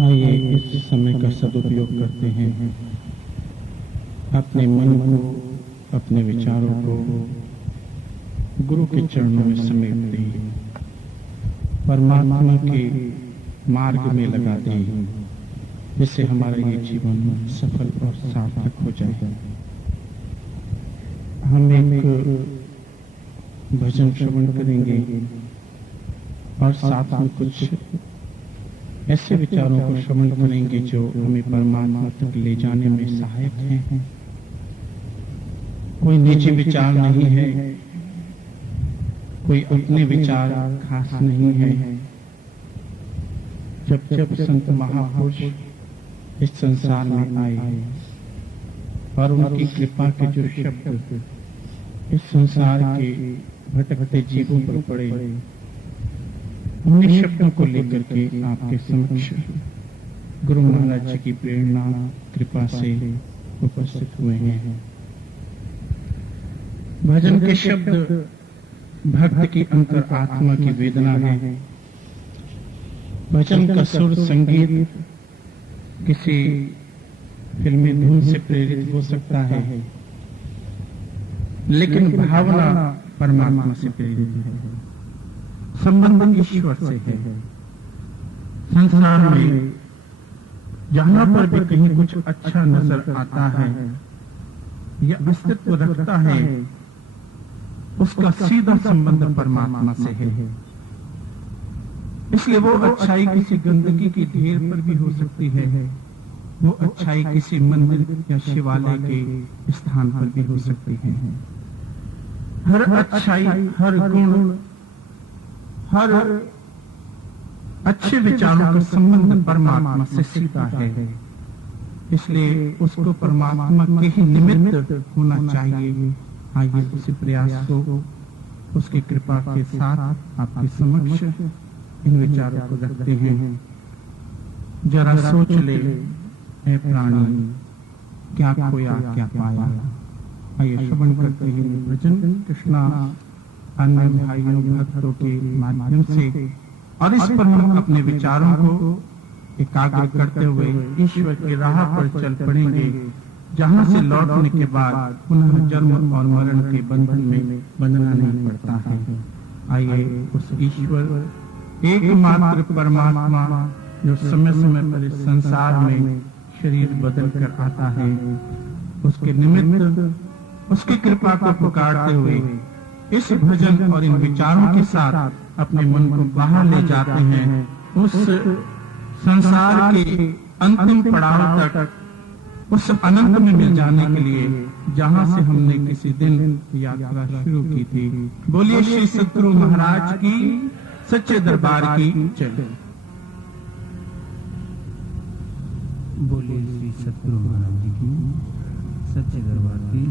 आइए इस समय का सदुपयोग करते हैं, अपने मन को, अपने विचारों को गुरु के चरणों में समेट दें, परमात्मा के मार्ग में लगा दें, जिससे हमारा ये जीवन सफल और सार्थक हो जाए। हम एक भजन श्रवण करेंगे और साथ में कुछ ऐसे विचारों को श्रवण करेंगे जो हमें परमात्मा तक ले जाने में सहायक हैं। कोई निजी विचार नहीं है, कोई अपने विचार खास नहीं है। जब जब संत महापुरुष इस संसार में आए और उनकी कृपा के जो शब्द इस संसार के भटकते जीवों पर पड़े, उन्हीं शब्दों को लेकर के आपके समक्ष गुरु महाराज जी की प्रेरणा कृपा से उपस्थित हुए हैं। भजन के शब्द भक्त की अंतर आत्मा की वेदना है। भजन का सुर संगीत किसी फिल्मी धुन से प्रेरित हो सकता है, लेकिन भावना परमात्मा से प्रेरित है, संबंध ईश्वर से है। संसार में जहां पर भी कहीं कुछ अच्छा नजर आता है या अस्तित्व रखता है, उसका सीधा संबंध परमात्मा से है। इसलिए वो अच्छाई किसी गंदगी की ढेर पर भी हो सकती है, वो अच्छाई किसी मंदिर या शिवालय के स्थान पर भी हो सकती है। हर अच्छाई, हर गुण, हर अच्छे विचारों का संबंध परमात्मा से सीधा है। इसलिए उसको परमात्मा के ही निमित्त होना चाहिए। आइए उसी प्रयास को उसकी कृपा के साथ आपके समक्ष इन विचारों को रखते हैं। जरा सोच ले ऐ प्राणी, क्या खोया क्या पाया। आइए श्रवण करते हैं भजन कृष्णा अन्य भाइयों भक्तों के माध्यम से, और इस पर हम अपने विचारों को एकाग्र करते हुए ईश्वर की राह पर चल पड़ेंगे, जहां से लौटने के बाद पुनः जन्म और मरण के बंधन में बंधना नहीं पड़ता है। आइए उस ईश्वर एकमात्र परमात्मा जो समय समय पर इस संसार में शरीर बदल कर आता है, उसके निमित्त उसकी कृपा को पुकारते हुए इस भजन और इन विचारों के साथ अपने मन को बाहर ले जाते हैं, उस संसार के अंतिम पड़ाव तक, उस अनंत में मिल जाने के लिए जहां से हमने किसी दिन यात्रा शुरू की थी। बोलिए श्री सतगुरु महाराज की सच्चे दरबार की जय। बोलिए श्री सतगुरु महाराज जी की सच्चे दरबार की।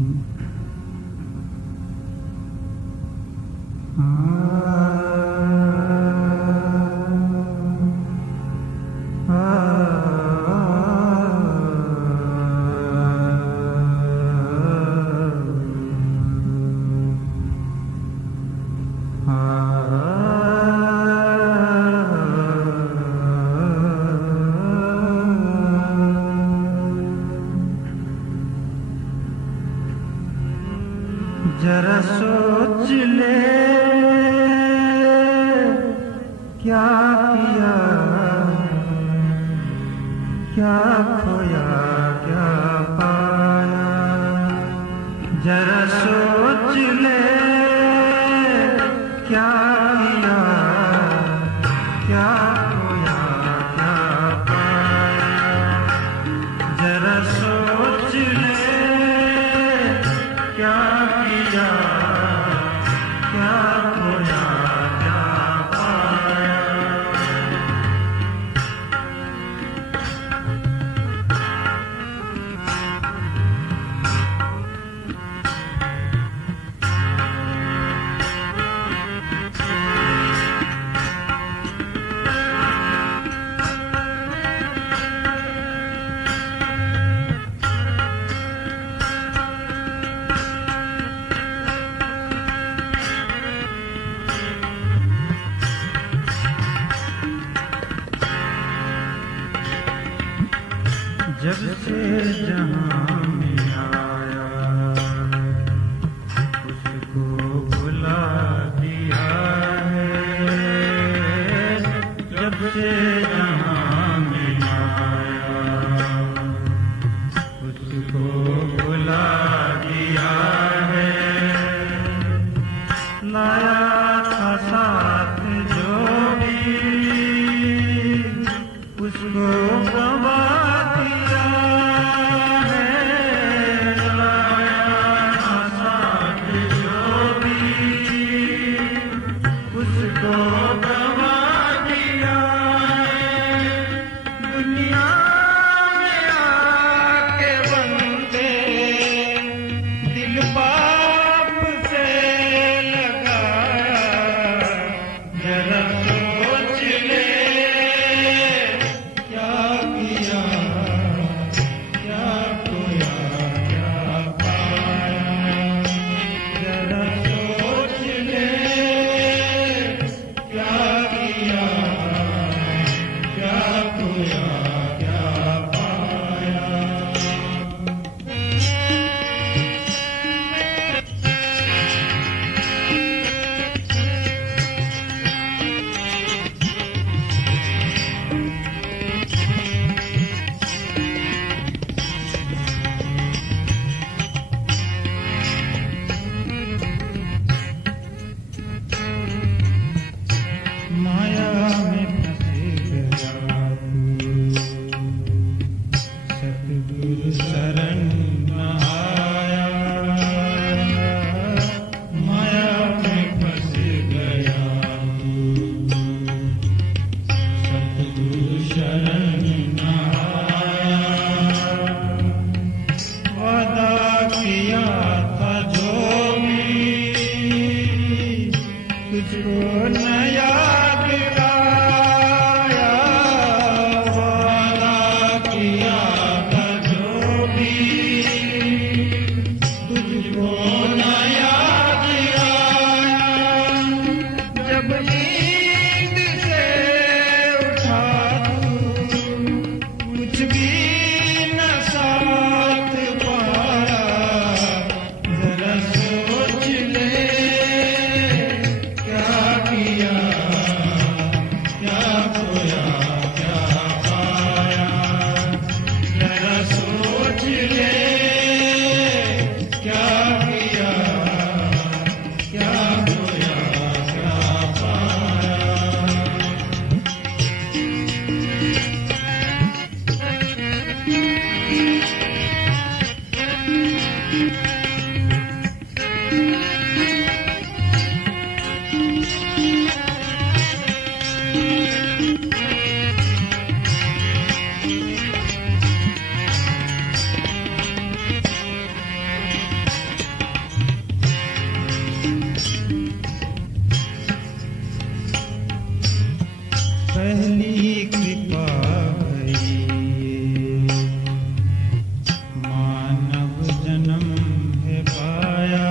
जरा सोच ले क्या किया क्या खोया क्या पाया। जरा सोच ले क्या किया क्या खोया क्या पाया। जरा सोच ले क्या किया क्या खोया क्या पाया। जब से जहां में आया उसको बुला दिया है। जब से जहां में आया उसको बुला दिया है। लाया था साथ जो भी उसको गवा दिया है। लाया था साथ जो भी उसको गवा दिया है। दुनिया में आके बंदे दिल बाप से लगाया। जरा सोच ले क्या किया, क्या खोया, क्या पाया। जरा सोच ले क्या किया, क्या खोया, क्या पाया। माया में फंस गया तू, सतगुरु शरण न आया। माया में फंस गया तू, सतगुरु शरण न आया। वादा किया था जो भी तुझको न याद आया। वादा किया था जो भी तुझको न याद आया। जब नींद से उठा तू कुछ भी न साथ पाया। जरा सोच ले क्या किया, क्या खोया, क्या पाया। जरा सोच ले क्या किया, क्या खोया, क्या पाया। पहली कृपा भई मानव जन्म है पाया।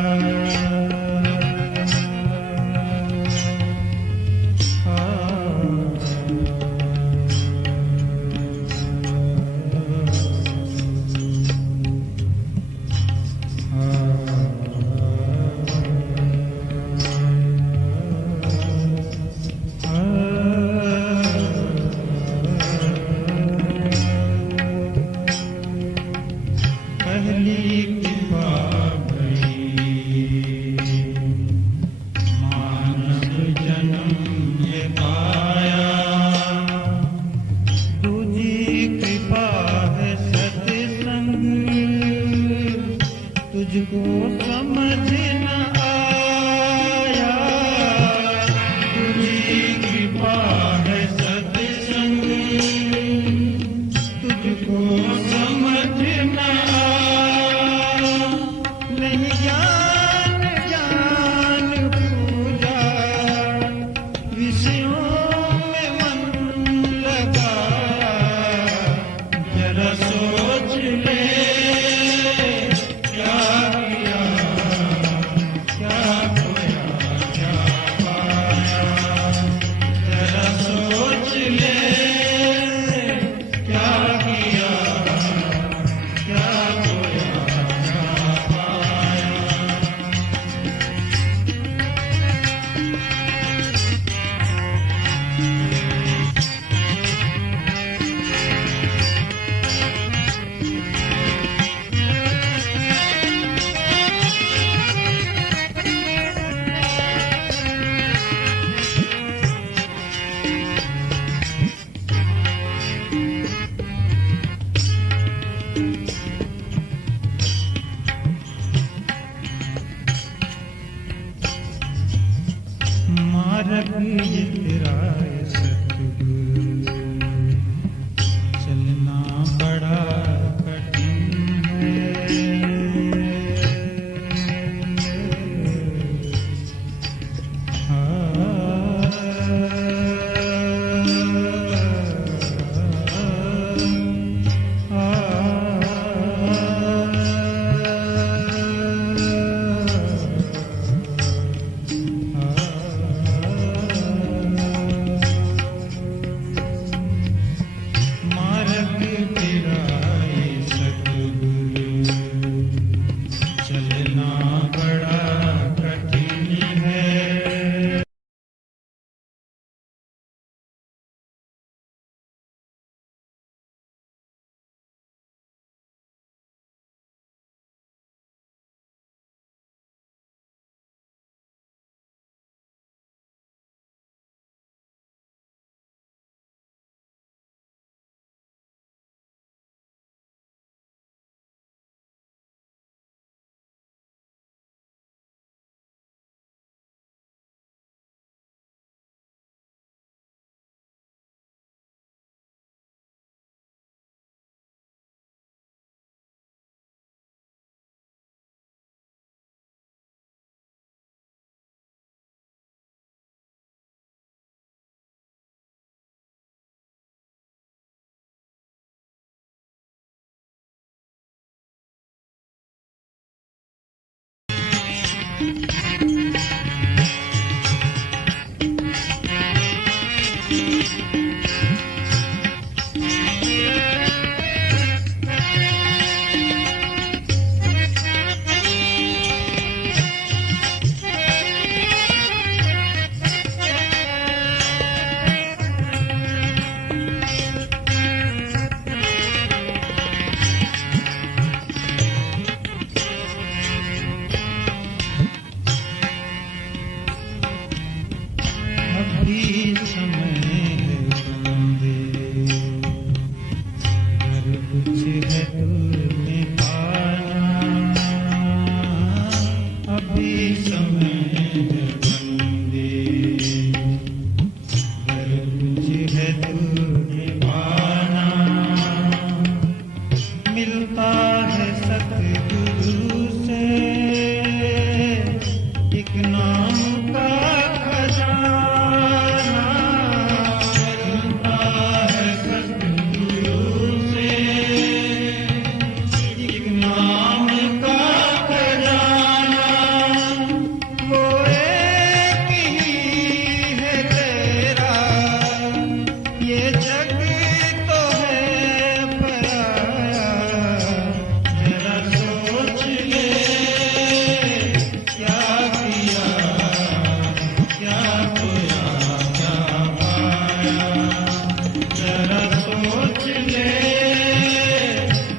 सोच ले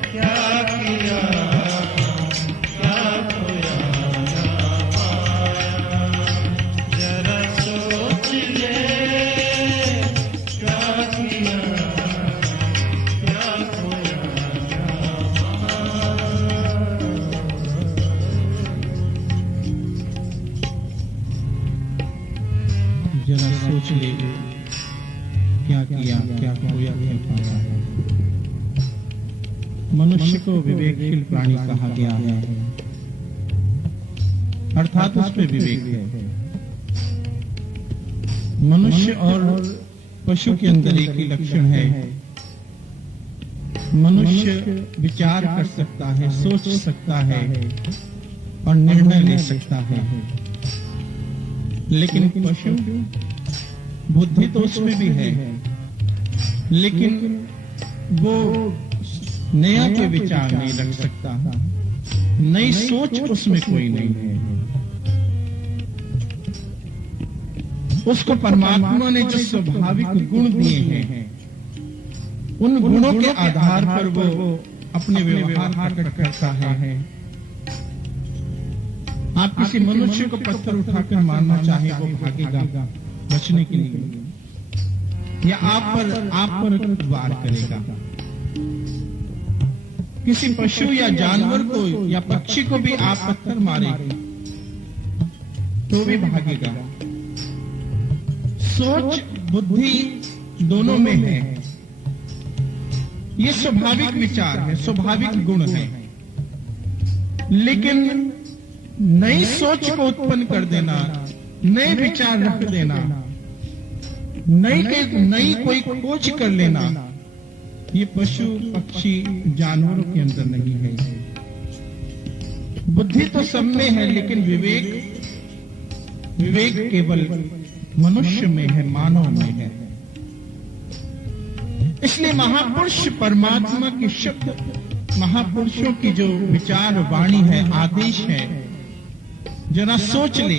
क्या किया क्या खोया ना पाया, जरा सोच ले क्या किया क्या खोया ना पाया। जरा सोच ले क्या किया क्या खोया क्या पाया। मनुष्य को विवेकशील प्राणी कहा गया है, अर्थात उस पे विवेक है। मनुष्य और पशु के अंदर एक ही लक्षण है, मनुष्य विचार कर सकता है, सोच सकता है और निर्णय ले सकता है, लेकिन पशु बुद्धि तो उसमें भी है, लेकिन वो नया के विचार नहीं रख सकता, नई सोच उसमें कोई नहीं है। उसको परमात्मा ने जो स्वाभाविक गुण दिए हैं, उन गुणों के आधार पर वो अपने व्यवहार प्रकट करता है। आप किसी मनुष्य को पत्थर उठाकर मारना चाहे, वो भागेगा बचने के लिए, या आप पर वार करेगा। किसी पशु या जानवर को या पक्षी को भी आप पत्थर मारे तो भी भागेगा। सोच बुद्धि दोनों में है, ये स्वाभाविक विचार है, स्वाभाविक गुण है, लेकिन नई सोच को उत्पन्न कर देना, नए विचार रख देना, नई कोई खोज कर लेना, ये पशु पक्षी जानवरों के अंदर नहीं है। बुद्धि तो सब में है, लेकिन विवेक केवल मनुष्य में है, मानव में है। इसलिए महापुरुष परमात्मा के शब्द, महापुरुषों की जो विचार वाणी है, आदेश है, जरा सोच ले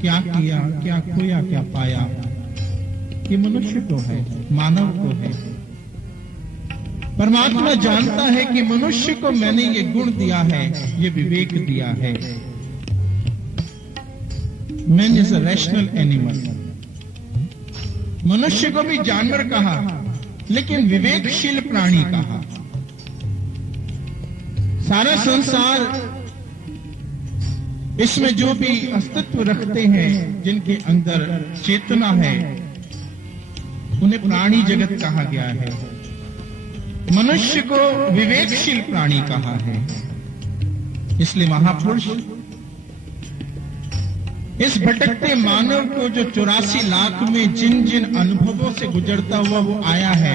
क्या किया क्या खोया क्या पाया, ये मनुष्य को है, मानव को है। परमात्मा जानता है कि मनुष्य को मैंने ये गुण दिया है, ये विवेक दिया है। Man is a rational animal. मनुष्य को भी जानवर कहा, लेकिन विवेकशील प्राणी कहा। सारा संसार, इसमें जो भी अस्तित्व रखते हैं, जिनके अंदर चेतना है, उन्हें प्राणी जगत कहा गया है। मनुष्य को विवेकशील प्राणी कहा है। इसलिए महापुरुष इस भटकते मानव को, जो 84 लाख में जिन जिन अनुभवों से गुजरता हुआ वो आया है,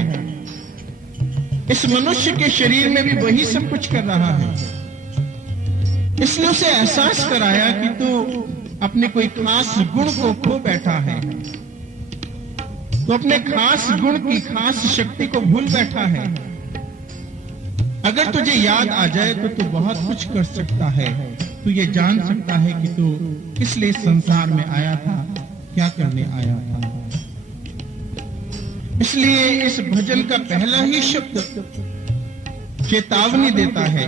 इस मनुष्य के शरीर में भी वही सब कुछ कर रहा है। इसलिए उसे एहसास कराया कि तू अपने कोई खास गुण को खो बैठा है, तो अपने खास गुण की खास शक्ति को भूल बैठा है। अगर तुझे याद आ जाए तो तू बहुत कुछ कर सकता है, तू ये जान सकता है कि तू किस लिए संसार में आया था, क्या करने आया था। इसलिए इस भजन का पहला ही शब्द चेतावनी देता है,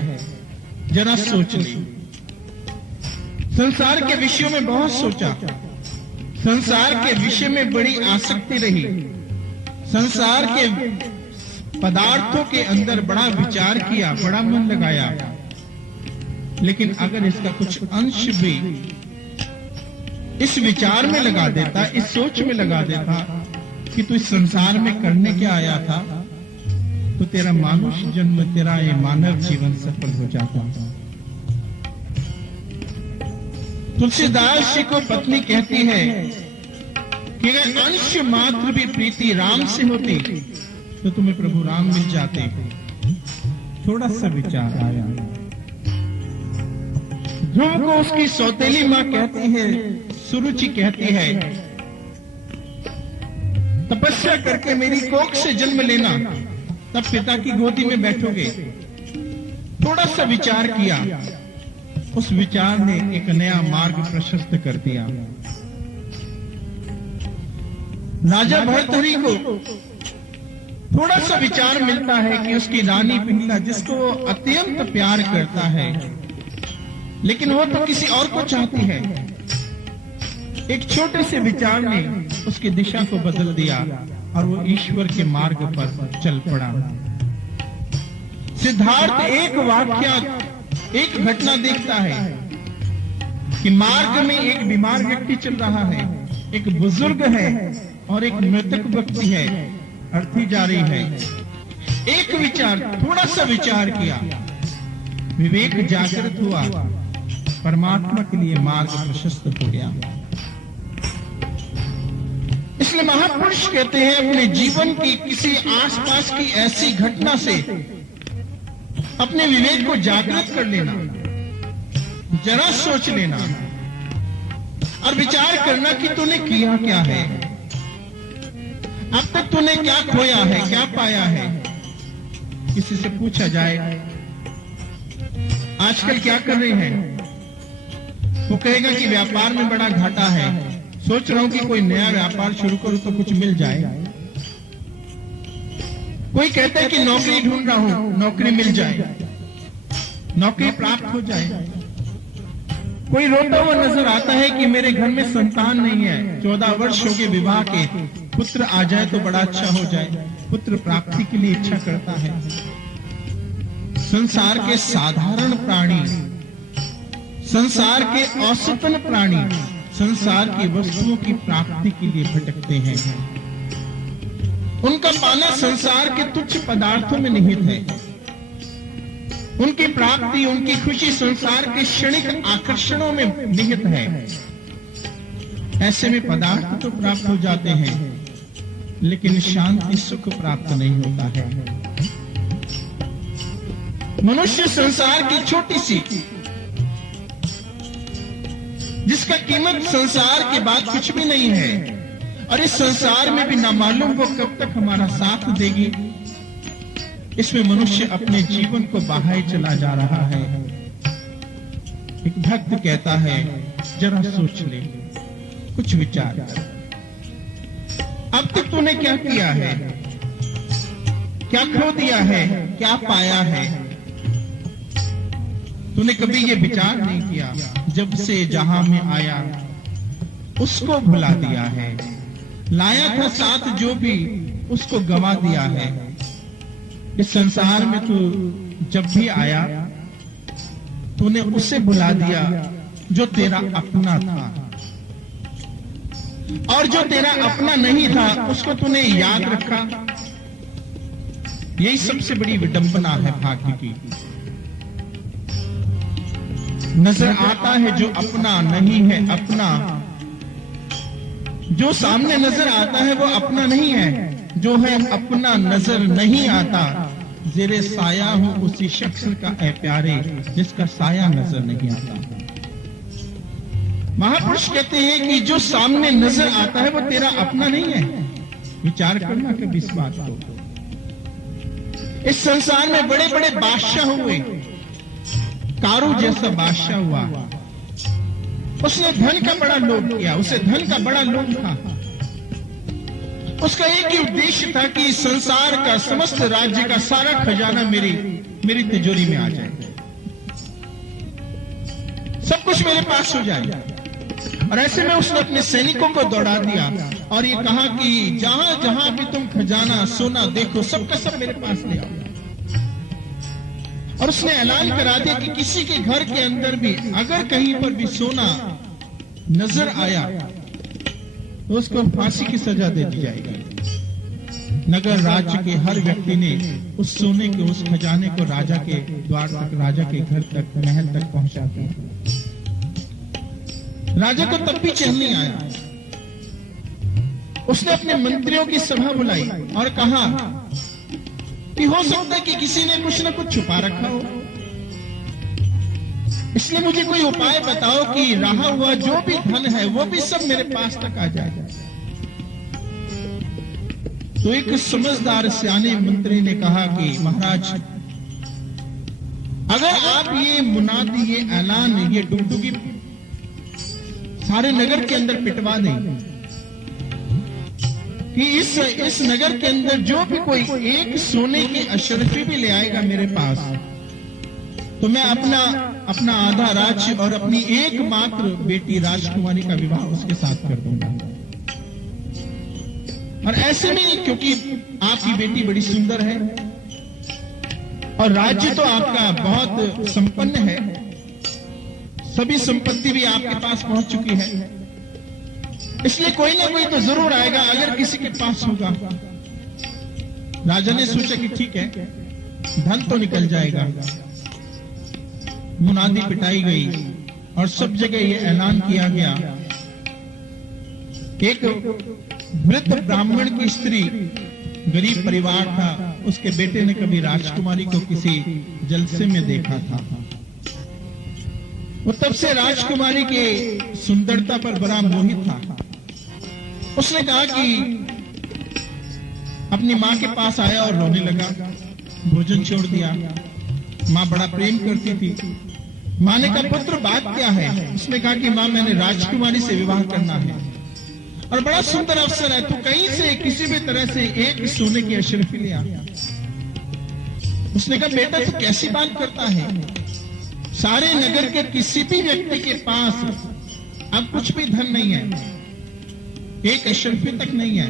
जरा सोच ले। संसार के विषयों में बहुत सोचा, संसार के विषय में बड़ी आसक्ति रही, संसार के पदार्थों के अंदर बड़ा विचार किया, बड़ा मन लगाया, लेकिन अगर इसका कुछ अंश भी इस विचार में लगा देता, इस सोच में लगा देता कि तू इस संसार में करने क्या आया था, तो तेरा मानुष जन्म, तेरा ये मानव जीवन सफल हो जाता। तुलसीदास जी को पत्नी कहती है कि अगर अंश मात्र भी प्रीति राम से होती तो तुम्हें प्रभु राम मिल जाते। थोड़ा सा विचार आया। ध्रुव को उसकी सौतेली मां कहती है, सुरुचि कहती है, तपस्या करके मेरी कोख से जन्म लेना, तब पिता की गोदी में बैठोगे। थोड़ा सा विचार किया, उस विचार ने एक नया मार्ग प्रशस्त कर दिया। राजा भर्तृहरि को थोड़ा सा विचार मिलता है कि उसकी रानी पिंगला, जिसको वो अत्यंत प्यार करता है, लेकिन वो तो किसी और को चाहती है। एक छोटे से विचार ने उसकी दिशा को बदल दिया और वो ईश्वर के मार्ग पर चल पड़ा। सिद्धार्थ एक वाक्य, एक घटना देखता है कि मार्ग में एक बीमार व्यक्ति चल रहा है, एक बुजुर्ग है और एक मृतक व्यक्ति है, अर्थी जा रही है। एक विचार, थोड़ा सा विचार किया, विवेक जागृत हुआ, परमात्मा के लिए मार्ग प्रशस्त हो गया। इसलिए महापुरुष कहते हैं अपने जीवन की किसी आसपास की ऐसी घटना से अपने विवेक को जागृत कर लेना, जरा सोच लेना और विचार करना कि तूने किया क्या है, अब तक तूने क्या खोया है, क्या पाया है। किसी से पूछा जाए आजकल क्या कर रहे हैं, वो कहेगा कि व्यापार में बड़ा घाटा है, सोच रहा हूं कि कोई नया व्यापार शुरू करूं तो कुछ मिल जाए। कोई कहता है कि नौकरी ढूंढ रहा हूं, नौकरी मिल जाए, नौकरी प्राप्त हो जाए। कोई रोता हुआ नजर आता है कि मेरे घर में संतान नहीं है, 14 वर्ष हो गए विवाह के, पुत्र आ जाए तो बड़ा अच्छा हो जाए, पुत्र प्राप्ति के लिए इच्छा करता है। संसार के साधारण प्राणी, संसार के औसतन प्राणी संसार की वस्तुओं की प्राप्ति के लिए भटकते हैं। उनका पाना संसार के तुच्छ पदार्थों में निहित है। उनकी प्राप्ति, उनकी खुशी संसार के क्षणिक आकर्षणों में निहित है। ऐसे में पदार्थ तो प्राप्त हो जाते हैं, लेकिन शांति सुख प्राप्त नहीं होता है। मनुष्य संसार की छोटी सी, जिसका कीमत संसार के बाद कुछ भी नहीं है, और इस संसार में भी ना मालूम वो कब तक हमारा साथ देगी, इसमें मनुष्य अपने जीवन को बहाए चला जा रहा है। एक भक्त कहता है, जरा सोच ले, कुछ विचार, अब तक तूने क्या किया है, क्या खो दिया है, क्या पाया है। तूने कभी ये विचार नहीं किया, जब से जहां में आया उसको भुला दिया है, लाया था साथ जो भी उसको गवा दिया है। इस संसार में तू जब भी आया तूने उसे भुला दिया जो तेरा अपना था, और जो तेरा अपना नहीं था उसको तूने याद रखा। यही सबसे बड़ी विडंबना है भाग्य की। नजर आता है जो अपना नहीं है अपना, जो सामने नजर आता है वो अपना नहीं है, जो है अपना नजर नहीं आता। जेरे साया हूं उसी शख्स का ऐ प्यारे, जिसका साया नजर नहीं आता। महापुरुष कहते हैं कि जो सामने नजर आता है वो तेरा अपना नहीं है। विचार करना कभी इस बात को। इस संसार में बड़े बड़े बादशाह हुए, कारू जैसा बादशाह हुआ, उसने धन का बड़ा लोभ किया, उसे धन का बड़ा लोभ था। उसका एक ही उद्देश्य था कि संसार का समस्त राज्य का सारा खजाना मेरी तिजोरी में आ जाए, सब कुछ मेरे पास हो जाए। और ऐसे में उसने अपने सैनिकों को दौड़ा दिया और ये कहा कि जहां जहां भी तुम खजाना सोना देखो, सबका सब मेरे पास ले आओ। और उसने ऐलान करा दिया कि किसी के घर के अंदर भी अगर कहीं पर भी सोना नजर आया तो उसको फांसी की सजा दे दी जाएगी। नगर राज्य के हर व्यक्ति ने उस सोने के, उस खजाने को राजा के द्वार तक, राजा के घर तक, महल तक पहुंचा दिया। राजा को तब भी चैन नहीं आया। उसने अपने मंत्रियों की सभा बुलाई और कहा कि हो सकता है कि किसी ने कुछ न कुछ छुपा रखा हो, इसलिए मुझे कोई उपाय बताओ कि रहा हुआ जो भी धन है वो भी सब मेरे पास तक आ जाएगा। तो एक समझदार सियाने मंत्री ने कहा कि महाराज, अगर आप ये मुनादी, ये ऐलान, ये डुगडुगी सारे नगर के अंदर पिटवा दें कि इस नगर के अंदर जो भी कोई एक सोने की अशरफी भी ले आएगा मेरे पास, तो मैं अपना आधा राज्य और अपनी एकमात्र बेटी राजकुमारी का विवाह उसके साथ कर दूंगा। और ऐसे में क्योंकि आपकी बेटी बड़ी सुंदर है और राज्य तो आपका बहुत संपन्न है, सभी संपत्ति भी आपके पास पहुंच चुकी है, इसलिए कोई ना कोई तो जरूर आएगा अगर किसी के पास होगा। राजा ने सोचा कि ठीक है, धन तो निकल जाएगा। मुनादी पिटाई गई और सब जगह यह ऐलान किया गया, एक वृद्ध ब्राह्मण की स्त्री, गरीब परिवार था, उसके बेटे ने कभी राजकुमारी को किसी जलसे में देखा था। वो तब से राजकुमारी की सुंदरता पर बड़ा मोहित था। उसने कहा कि अपनी मां के पास आया और रोने लगा, भोजन छोड़ दिया। मां बड़ा प्रेम करती थी। मां ने कहा, पुत्र बात क्या है? उसने कहा कि मां, मैंने राजकुमारी से विवाह करना है और बड़ा सुंदर अवसर है, तू कहीं से किसी भी तरह से एक सोने की अशरफी ले आ। उसने कहा, बेटा तू कैसी बात करता है? सारे नगर के किसी भी व्यक्ति के पास अब कुछ भी धन नहीं है, एक अशरफी तक नहीं है,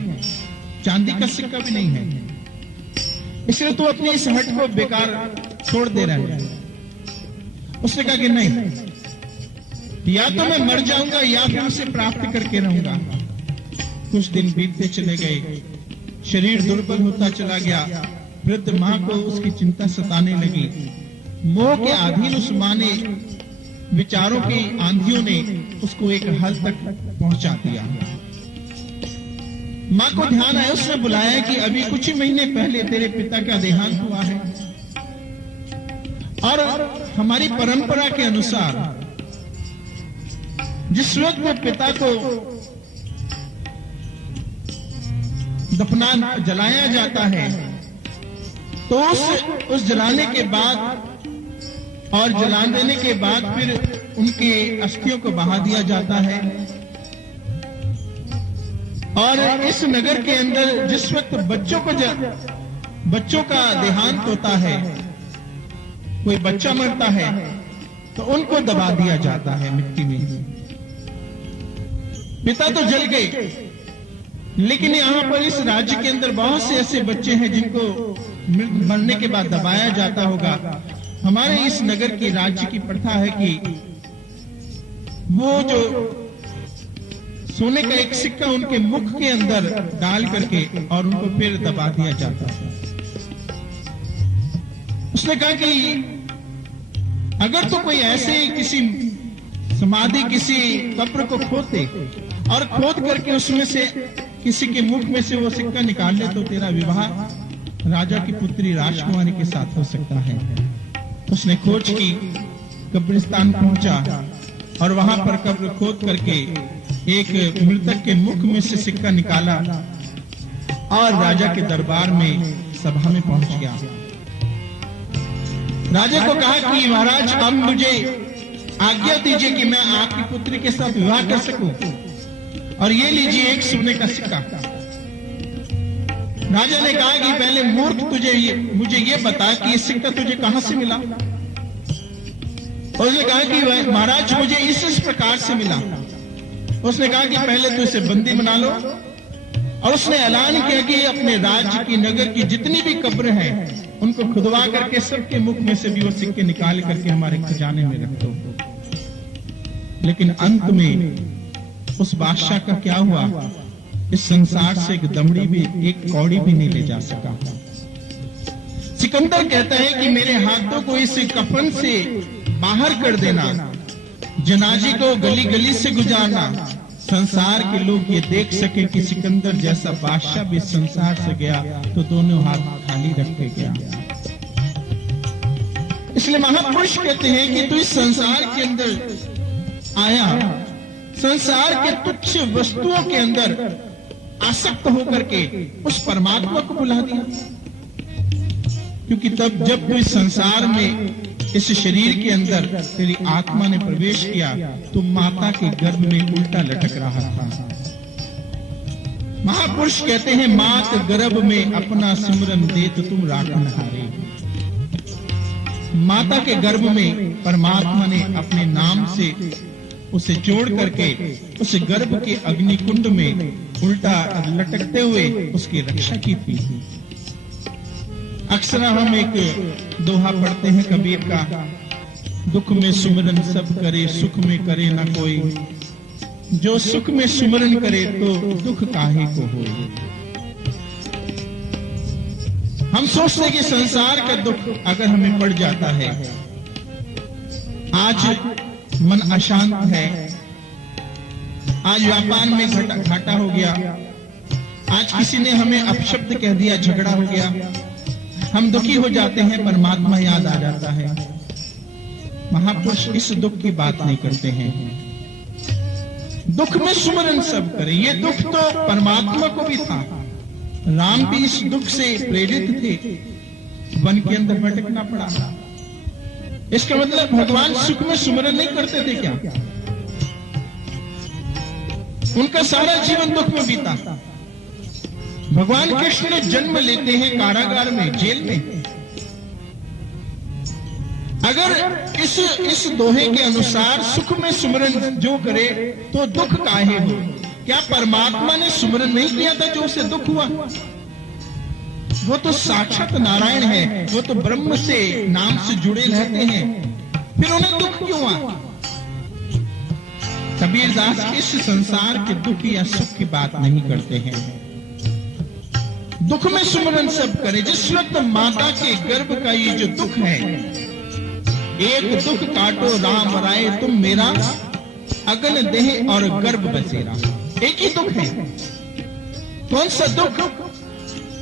चांदी का सिक्का भी नहीं है, इसलिए तू अपनी इस हट को बेकार छोड़ दे रहा है। उसने कहा कि नहीं, या तो मैं मर जाऊंगा या फिर उसे प्राप्त करके रहूंगा। कुछ दिन बीतते चले गए, शरीर दुर्बल होता चला गया। वृद्ध मां को उसकी चिंता सताने लगी। मोह के अधीन उस मां ने, विचारों की आंधियों ने उसको एक हल तक पहुंचा दिया। मां को ध्यान आया, उसने बुलाया कि अभी कुछ ही महीने पहले तेरे पिता का देहांत हुआ है और हमारी परंपरा के अनुसार जिस वक्त वो पिता को जलाया जाता है, तो उस जलाने के बाद और जला देने के बाद फिर उनके अस्थियों को बहा दिया जाता है। और इस नगर के अंदर जिस वक्त बच्चों का देहांत होता है, कोई बच्चा मरता है, तो उनको दबा दिया जाता है मिट्टी में। पिता तो जल गए, लेकिन यहां पर इस राज्य के अंदर बहुत से ऐसे बच्चे हैं जिनको मरने के बाद दबाया जाता होगा। हमारे इस नगर की राज्य की प्रथा है कि वो जो सोने का एक सिक्का उनके मुख के अंदर डाल करके और उनको फिर दबा दिया जाता है। उसने कहा कि अगर तो कोई ऐसे किसी समाधि, किसी कब्र को खोदे और खोद करके उसमें से किसी के मुख में से वो सिक्का निकाल ले, तो तेरा विवाह राजा की पुत्री राजकुमारी के साथ हो सकता है। उसने खोज की, कब्रिस्तान पहुंचा और वहां पर कब्र खोद करके एक मृतक के मुख में से सिक्का निकाला और राजा के दरबार में सभा में पहुंच गया। राजा को कहा कि महाराज, अब मुझे आज्ञा दीजिए कि मैं आपकी पुत्री के साथ विवाह कर सकूं, और ये लीजिए एक सोने का सिक्का। राजा ने कहा कि पहले मूर्ख, मुझे ये बता कि ये सिक्का तुझे कहां से मिला? और उसने कहा कि महाराज, मुझे इस प्रकार से मिला। उसने कहा कि पहले तो इसे बंदी बना लो। और उसने ऐलान किया कि अपने राज्य की, नगर की जितनी भी कब्र हैं, उनको खुदवा करके सबके मुख में से भी वो सिक्के निकाल करके हमारे खजाने में रख दो। लेकिन अंत में उस बादशाह का क्या हुआ? इस संसार से एक दमड़ी भी, एक कौड़ी भी नहीं ले जा सका। सिकंदर कहता है कि मेरे हाथों को इस कफन से बाहर कर देना, जनाजे को गली गली से गुजारना, संसार के लोग ये देख सके कि सिकंदर जैसा बादशाह भी संसार से गया तो दोनों हाथ खाली रख के गया। इसलिए महापुरुष कहते हैं कि तू इस संसार के अंदर आया, संसार के तुच्छ वस्तुओं के अंदर आसक्त होकर के उस परमात्मा को बुला दिया। क्योंकि तब जब तू इस संसार में, इस शरीर के अंदर तेरी आत्मा ने प्रवेश किया, तो माता के गर्भ में उल्टा लटक रहा था। महापुरुष कहते हैं, मात गर्भ में अपना सिमरन देत तुम राखन हारे। माता के गर्भ में परमात्मा ने अपने नाम से उसे जोड़ करके उस गर्भ के अग्निकुंड में उल्टा लटकते हुए उसकी रक्षा की थी। अक्सर हम एक दोहा पढ़ते हैं कबीर का, दुख में सुमरन सब करे, सुख में करे न कोई। जो सुख में सुमरन करे तो दुख काहे को होए। हम सोचते हैं कि संसार का दुख अगर हमें पड़ जाता है, आज मन अशांत है, आज व्यापार में घाटा हो गया, आज किसी ने हमें अपशब्द कह दिया, झगड़ा हो गया, हम दुखी हो जाते हैं, परमात्मा याद आ जाता है। महापुरुष इस दुख की बात नहीं करते हैं। दुख में सुमरन सब करे, ये दुख तो परमात्मा को भी था। राम भी इस दुख से प्रेरित थे, वन के अंदर भटकना पड़ा। इसका मतलब भगवान सुख में सुमरन नहीं करते थे क्या? उनका सारा जीवन दुख में बीता। भगवान कृष्ण ने जन्म लेते हैं कारागार में, जेल में। अगर इस दोहे के अनुसार सुख में सुमरन जो करे तो दुख काहे हो, क्या परमात्मा ने सुमरन नहीं किया था जो उसे दुख हुआ? वो तो साक्षात नारायण है, वो तो ब्रह्म से नाम से जुड़े रहते हैं, फिर उन्हें दुख क्यों हुआ? कबीरदास इस संसार के दुख या सुख की बात नहीं करते हैं। दुख में सुमरन सब करे। जिस वक्त माता के गर्भ का ये जो दुख है, एक दुख काटो राम राय तुम मेरा, अगन देह और गर्भ बसेरा। एक ही दुख है। कौन सा दुख?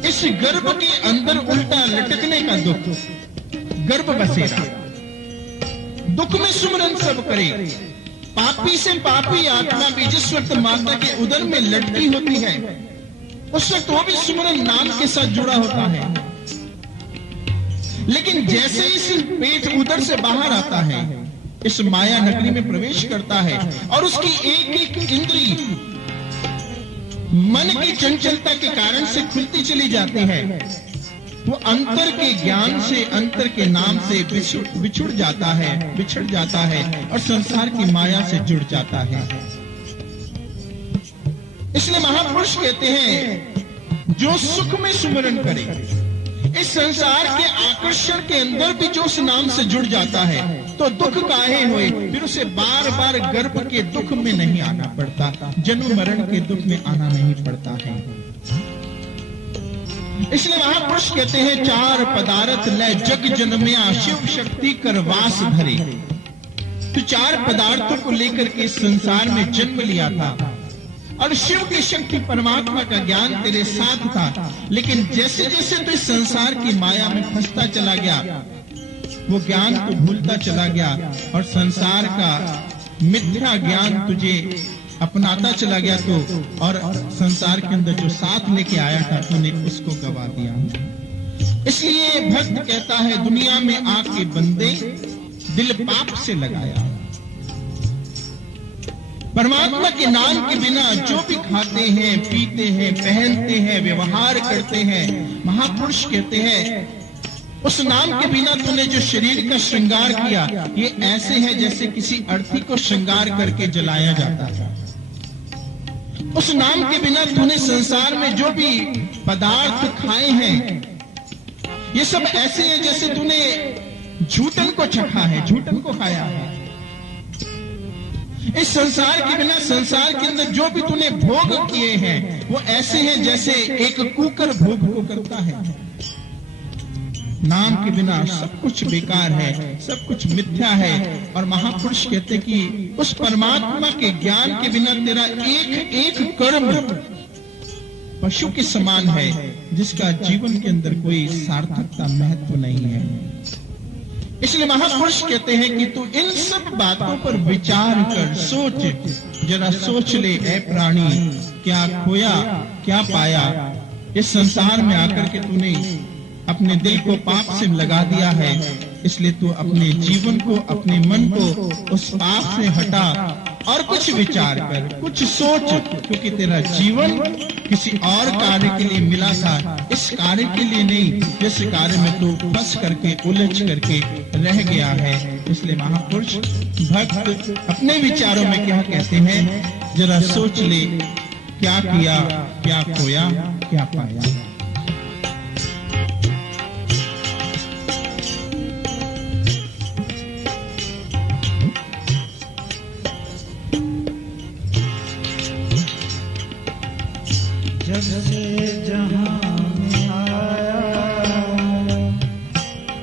इस गर्भ के अंदर उल्टा लटकने का दुख, गर्भ बसेरा। दुख में सुमरन सब करे। पापी से पापी आत्मा भी जिस वक्त माता के उदर में लटकी होती है, उस वक्त वो भी सुमरन नाम के साथ जुड़ा होता है। लेकिन जैसे इस पेट उदर से बाहर आता है, इस माया नगरी में प्रवेश करता है और उसकी एक एक इंद्री मन की चंचलता के कारण से खुलती चली जाती है, वो अंतर के ज्ञान से, अंतर के नाम से बिछुड़ जाता है, बिछड़ जाता है और संसार की माया से जुड़ जाता है। इसलिए महापुरुष कहते हैं, जो सुख में सुमरन करे, इस संसार के आकर्षण के अंदर भी जो उस नाम से जुड़ जाता है, तो दुख काहे होए, फिर उसे बार बार गर्भ के दुख में नहीं आना पड़ता, जन्म मरण के दुख में आना नहीं पड़ता है। इसलिए महापुरुष कहते हैं, चार पदार्थ ले जग जन्मया, शिव शक्ति कर वास धरे। तो चार पदार्थों को लेकर के इस संसार में जन्म लिया था और शिव की शक्ति, परमात्मा का ज्ञान तेरे साथ था। लेकिन जैसे जैसे तू इस संसार की माया में फंसता चला गया, वो ज्ञान तो भूलता चला गया और संसार का मिथ्या ज्ञान तुझे अपनाता चला गया, तो और संसार के अंदर जो साथ लेके आया था तूने उसको गवा दिया। इसलिए भक्त कहता है, दुनिया में आके बंदे दिल पाप से लगाया। परमात्मा के नाम के बिना जो भी खाते हैं, पीते हैं, पहनते हैं, व्यवहार करते हैं, महापुरुष कहते हैं, उस नाम के बिना तूने जो शरीर का श्रृंगार किया, ये ऐसे है जैसे किसी अर्थी को श्रृंगार करके जलाया जाता है। उस नाम के बिना तूने संसार में जो भी पदार्थ खाए हैं, ये सब ऐसे हैं जैसे तूने झूठन को चखा है, झूठन को खाया है। इस संसार के बिना, संसार के अंदर जो भी तूने भोग किए हैं, वो ऐसे हैं जैसे एक कुकर भोग को करता है। नाम के बिना सब कुछ बेकार है, सब कुछ मिथ्या है। और महापुरुष कहते कि उस परमात्मा के ज्ञान के बिना तेरा एक एक कर्म पशु के समान है, जिसका जीवन के अंदर कोई सार्थकता, महत्व नहीं है। इसलिए महापुरुष कहते हैं कि तू इन सब बातों पर विचार कर, सोच, जरा सोच ले ऐ प्राणी, क्या खोया क्या पाया। इस संसार में आकर के तूने अपने दिल को पाप से लगा दिया है, इसलिए तू अपने जीवन को, अपने मन को उस पाप से हटा और कुछ विचार कर, कुछ सोच, क्योंकि तेरा जीवन किसी और कार्य के लिए मिला था, इस कार्य के लिए नहीं जिस कार्य में तू फंस करके, उलझ करके रह गया है। इसलिए महापुरुष भक्त अपने विचारों में क्या कहते हैं, जरा सोच ले, क्या किया, क्या खोया, क्या पाया। जब से जहां में आया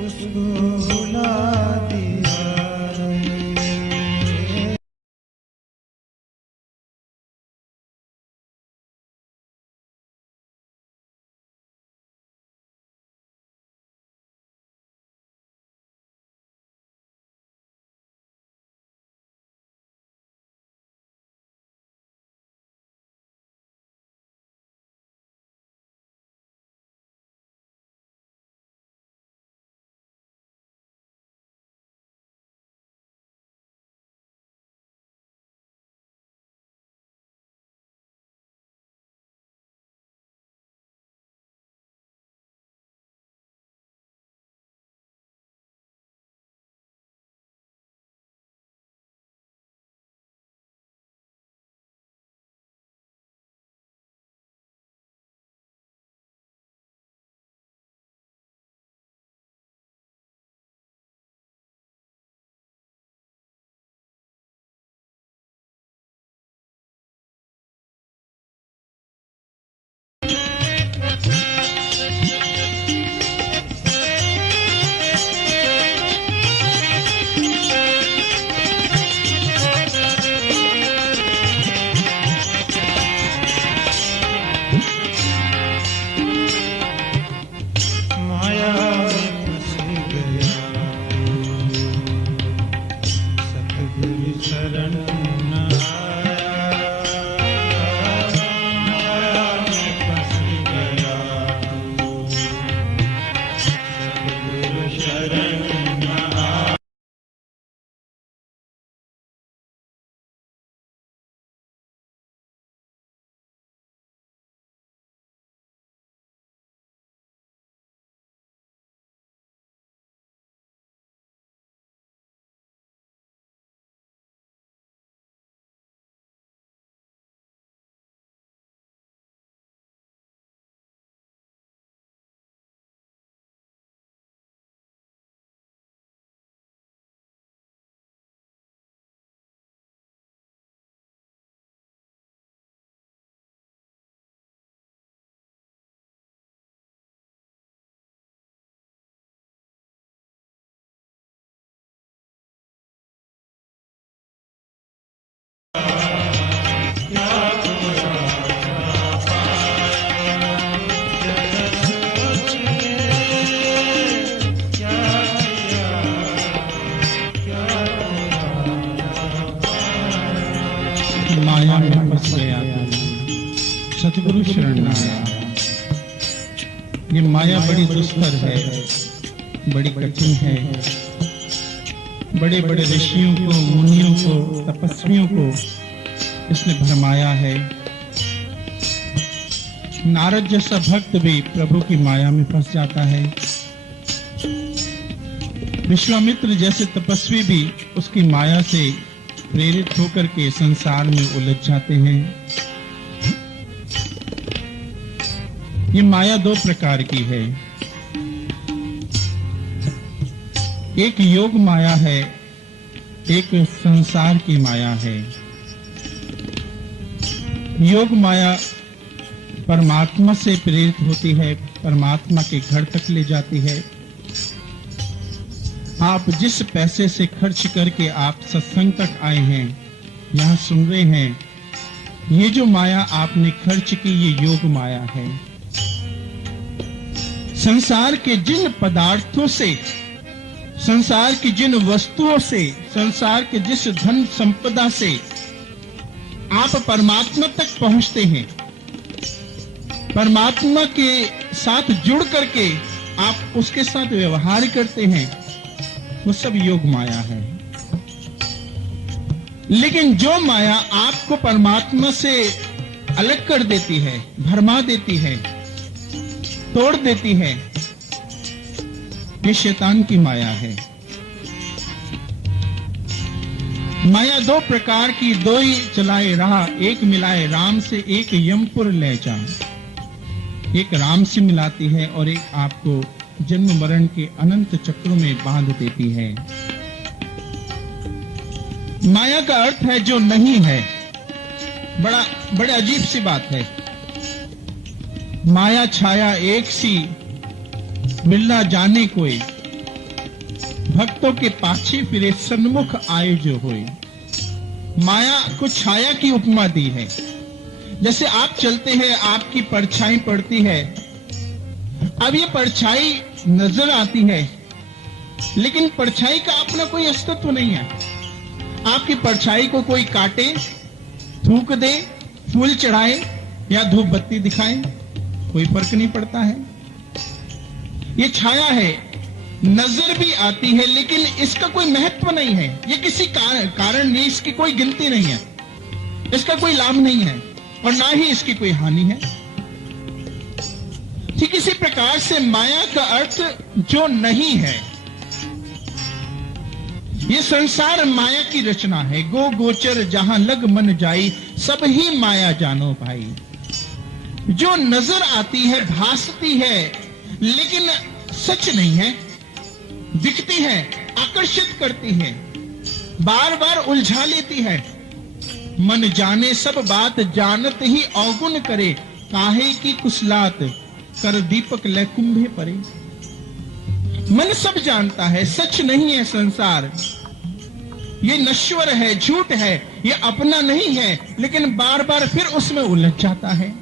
उसको भुला दिया रे। माया में फंस गया सतगुरु शरण आया। ये माया बड़ी दुष्कर है, बड़ी कठिन है। बड़े बड़े ऋषियों को, मुनियों को, तपस्वियों को इसने भरमाया है। नारद जैसा भक्त भी प्रभु की माया में फंस जाता है। विश्वामित्र जैसे तपस्वी भी उसकी माया से प्रेरित होकर के संसार में उलझ जाते हैं। ये माया दो प्रकार की है। एक योग माया है, एक संसार की माया है। योग माया परमात्मा से प्रेरित होती है, परमात्मा के घर तक ले जाती है। आप जिस पैसे से खर्च करके आप सत्संग तक आए हैं, यहाँ सुन रहे हैं, ये जो माया आपने खर्च की, ये योग माया है। संसार के जिन पदार्थों से, संसार की जिन वस्तुओं से, संसार के जिस धन संपदा से आप परमात्मा तक पहुंचते हैं, परमात्मा के साथ जुड़ करके आप उसके साथ व्यवहार करते हैं, वो सब योग माया है। लेकिन जो माया आपको परमात्मा से अलग कर देती है, भरमा देती है, तोड़ देती है, ये शैतान की माया है। माया दो प्रकार की, दो ही चलाए राह, एक मिलाए राम से, एक यमपुर ले जा। एक राम से मिलाती है और एक आपको जन्म मरण के अनंत चक्रों में बांध देती है। माया का अर्थ है जो नहीं है। बड़े अजीब सी बात है। माया छाया एक सी, मिलना जाने कोई, भक्तों के पाछे फिरे सन्मुख आए जो होए। माया को छाया की उपमा दी है। जैसे आप चलते हैं, आपकी परछाई पड़ती है। अब ये परछाई नजर आती है, लेकिन परछाई का अपना कोई अस्तित्व नहीं है। आपकी परछाई को कोई काटे, थूक दे, फूल चढ़ाए या धूप बत्ती दिखाए, कोई फर्क नहीं पड़ता है। ये छाया है, नजर भी आती है, लेकिन इसका कोई महत्व नहीं है। ये किसी कारण नहीं, इसकी कोई गिनती नहीं है, इसका कोई लाभ नहीं है और ना ही इसकी कोई हानि है। ठीक इसी प्रकार से माया का अर्थ जो नहीं है। ये संसार माया की रचना है। गो गोचर जहां लग मन जाई, सब ही माया जानो भाई। जो नजर आती है, भासती है, लेकिन सच नहीं है, दिखती है, आकर्षित करती है, बार बार उलझा लेती है। मन जाने सब बात, जानत ही अवगुण करे, काहे की कुसलात, कर दीपक ले कुंभे परे। मन सब जानता है, सच नहीं है संसार, ये नश्वर है, झूठ है, ये अपना नहीं है, लेकिन बार बार फिर उसमें उलझ जाता है।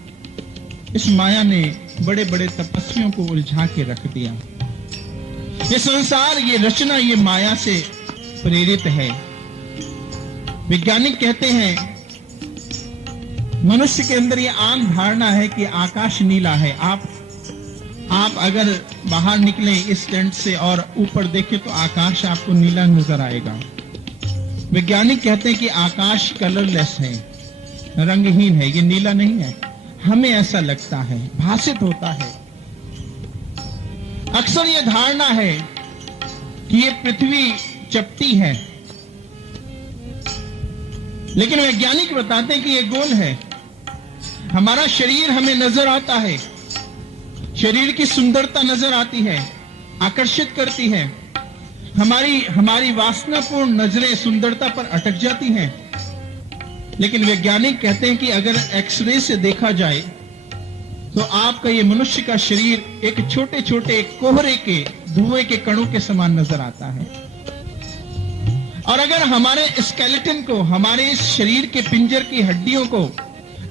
इस माया ने बड़े बड़े तपस्वियों को उलझा के रख दिया। ये संसार, ये रचना, ये माया से प्रेरित है। वैज्ञानिक कहते हैं मनुष्य के अंदर ये आम धारणा है कि आकाश नीला है। आप अगर बाहर निकलें इस टेंट से और ऊपर देखें तो आकाश आपको नीला नजर आएगा। वैज्ञानिक कहते हैं कि आकाश कलरलेस है, रंगहीन है, ये नीला नहीं है। हमें ऐसा लगता है, भासित होता है। अक्सर यह धारणा है कि ये पृथ्वी चपटी है, लेकिन वैज्ञानिक बताते हैं कि ये गोल है। हमारा शरीर हमें नजर आता है, शरीर की सुंदरता नजर आती है, आकर्षित करती है। हमारी वासनापूर्ण नजरें सुंदरता पर अटक जाती हैं। लेकिन वैज्ञानिक कहते हैं कि अगर एक्सरे से देखा जाए तो आपका ये मनुष्य का शरीर एक छोटे छोटे कोहरे के धुएं के कणों के समान नजर आता है। और अगर हमारे स्केलेटन को, हमारे इस शरीर के पिंजर की हड्डियों को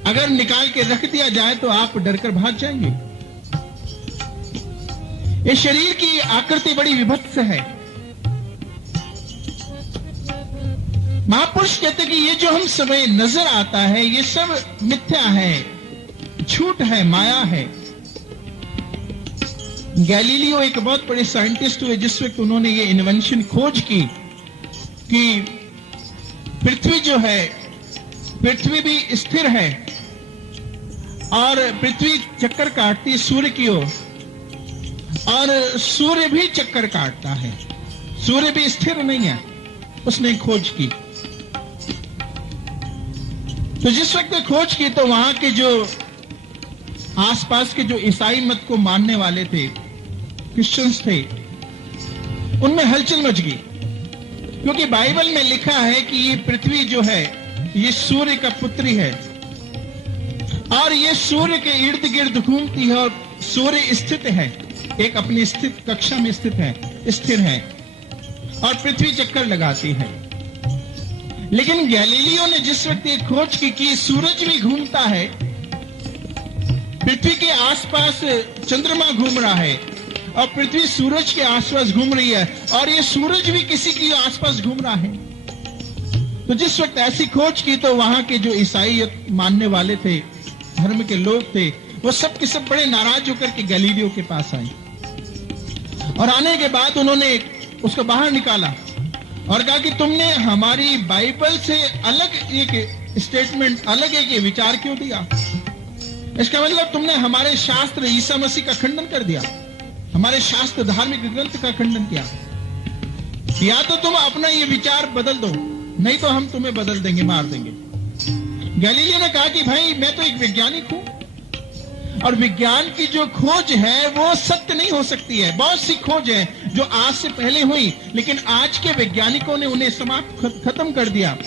अगर निकाल के रख दिया जाए तो आप डरकर भाग जाएंगे। इस शरीर की आकृति बड़ी विभत्स है। महापुरुष कहते कि ये जो हम समय नजर आता है, ये सब मिथ्या है, झूठ है, माया है। गैलीलियो एक बहुत बड़े साइंटिस्ट हुए जिस वक्त उन्होंने ये इन्वेंशन खोज की कि पृथ्वी जो है, पृथ्वी भी स्थिर है और पृथ्वी चक्कर काटती है सूर्य की ओर, और सूर्य भी चक्कर काटता है, सूर्य भी स्थिर नहीं है। उसने खोज की। तो जिस वक्त खोज की तो वहां के जो आसपास के जो ईसाई मत को मानने वाले थे, क्रिश्चियंस थे, उनमें हलचल मच गई, क्योंकि बाइबल में लिखा है कि ये पृथ्वी जो है ये सूर्य का पुत्री है और ये सूर्य के इर्द गिर्द घूमती है और सूर्य स्थित है, एक अपनी स्थित कक्षा में स्थित है, स्थिर है, और पृथ्वी चक्कर लगाती है। लेकिन गैलीलियो ने जिस वक्त ये खोज की कि सूरज भी घूमता है, पृथ्वी के आसपास चंद्रमा घूम रहा है और पृथ्वी सूरज के आसपास घूम रही है और ये सूरज भी किसी के आसपास घूम रहा है। तो जिस वक्त ऐसी खोज की तो वहां के जो ईसाई मानने वाले थे, धर्म के लोग थे, वो सब के सब बड़े नाराज होकर के गैलीलियो के पास आए और आने के बाद उन्होंने उसको बाहर निकाला और कहा कि तुमने हमारी बाइबल से अलग एक स्टेटमेंट, अलग एक विचार क्यों दिया? इसका मतलब तुमने हमारे शास्त्र ईसा मसीह का खंडन कर दिया, हमारे शास्त्र धार्मिक ग्रंथ का खंडन किया। या तो तुम अपना ये विचार बदल दो, नहीं तो हम तुम्हें बदल देंगे, मार देंगे। गैलीलियो ने कहा कि भाई मैं तो एक वैज्ञानिक हूं और विज्ञान की जो खोज है वो सत्य नहीं हो सकती है। बहुत सी खोज है जो आज से पहले हुई, लेकिन आज के वैज्ञानिकों ने उन्हें समाप्त खत्म कर दिया।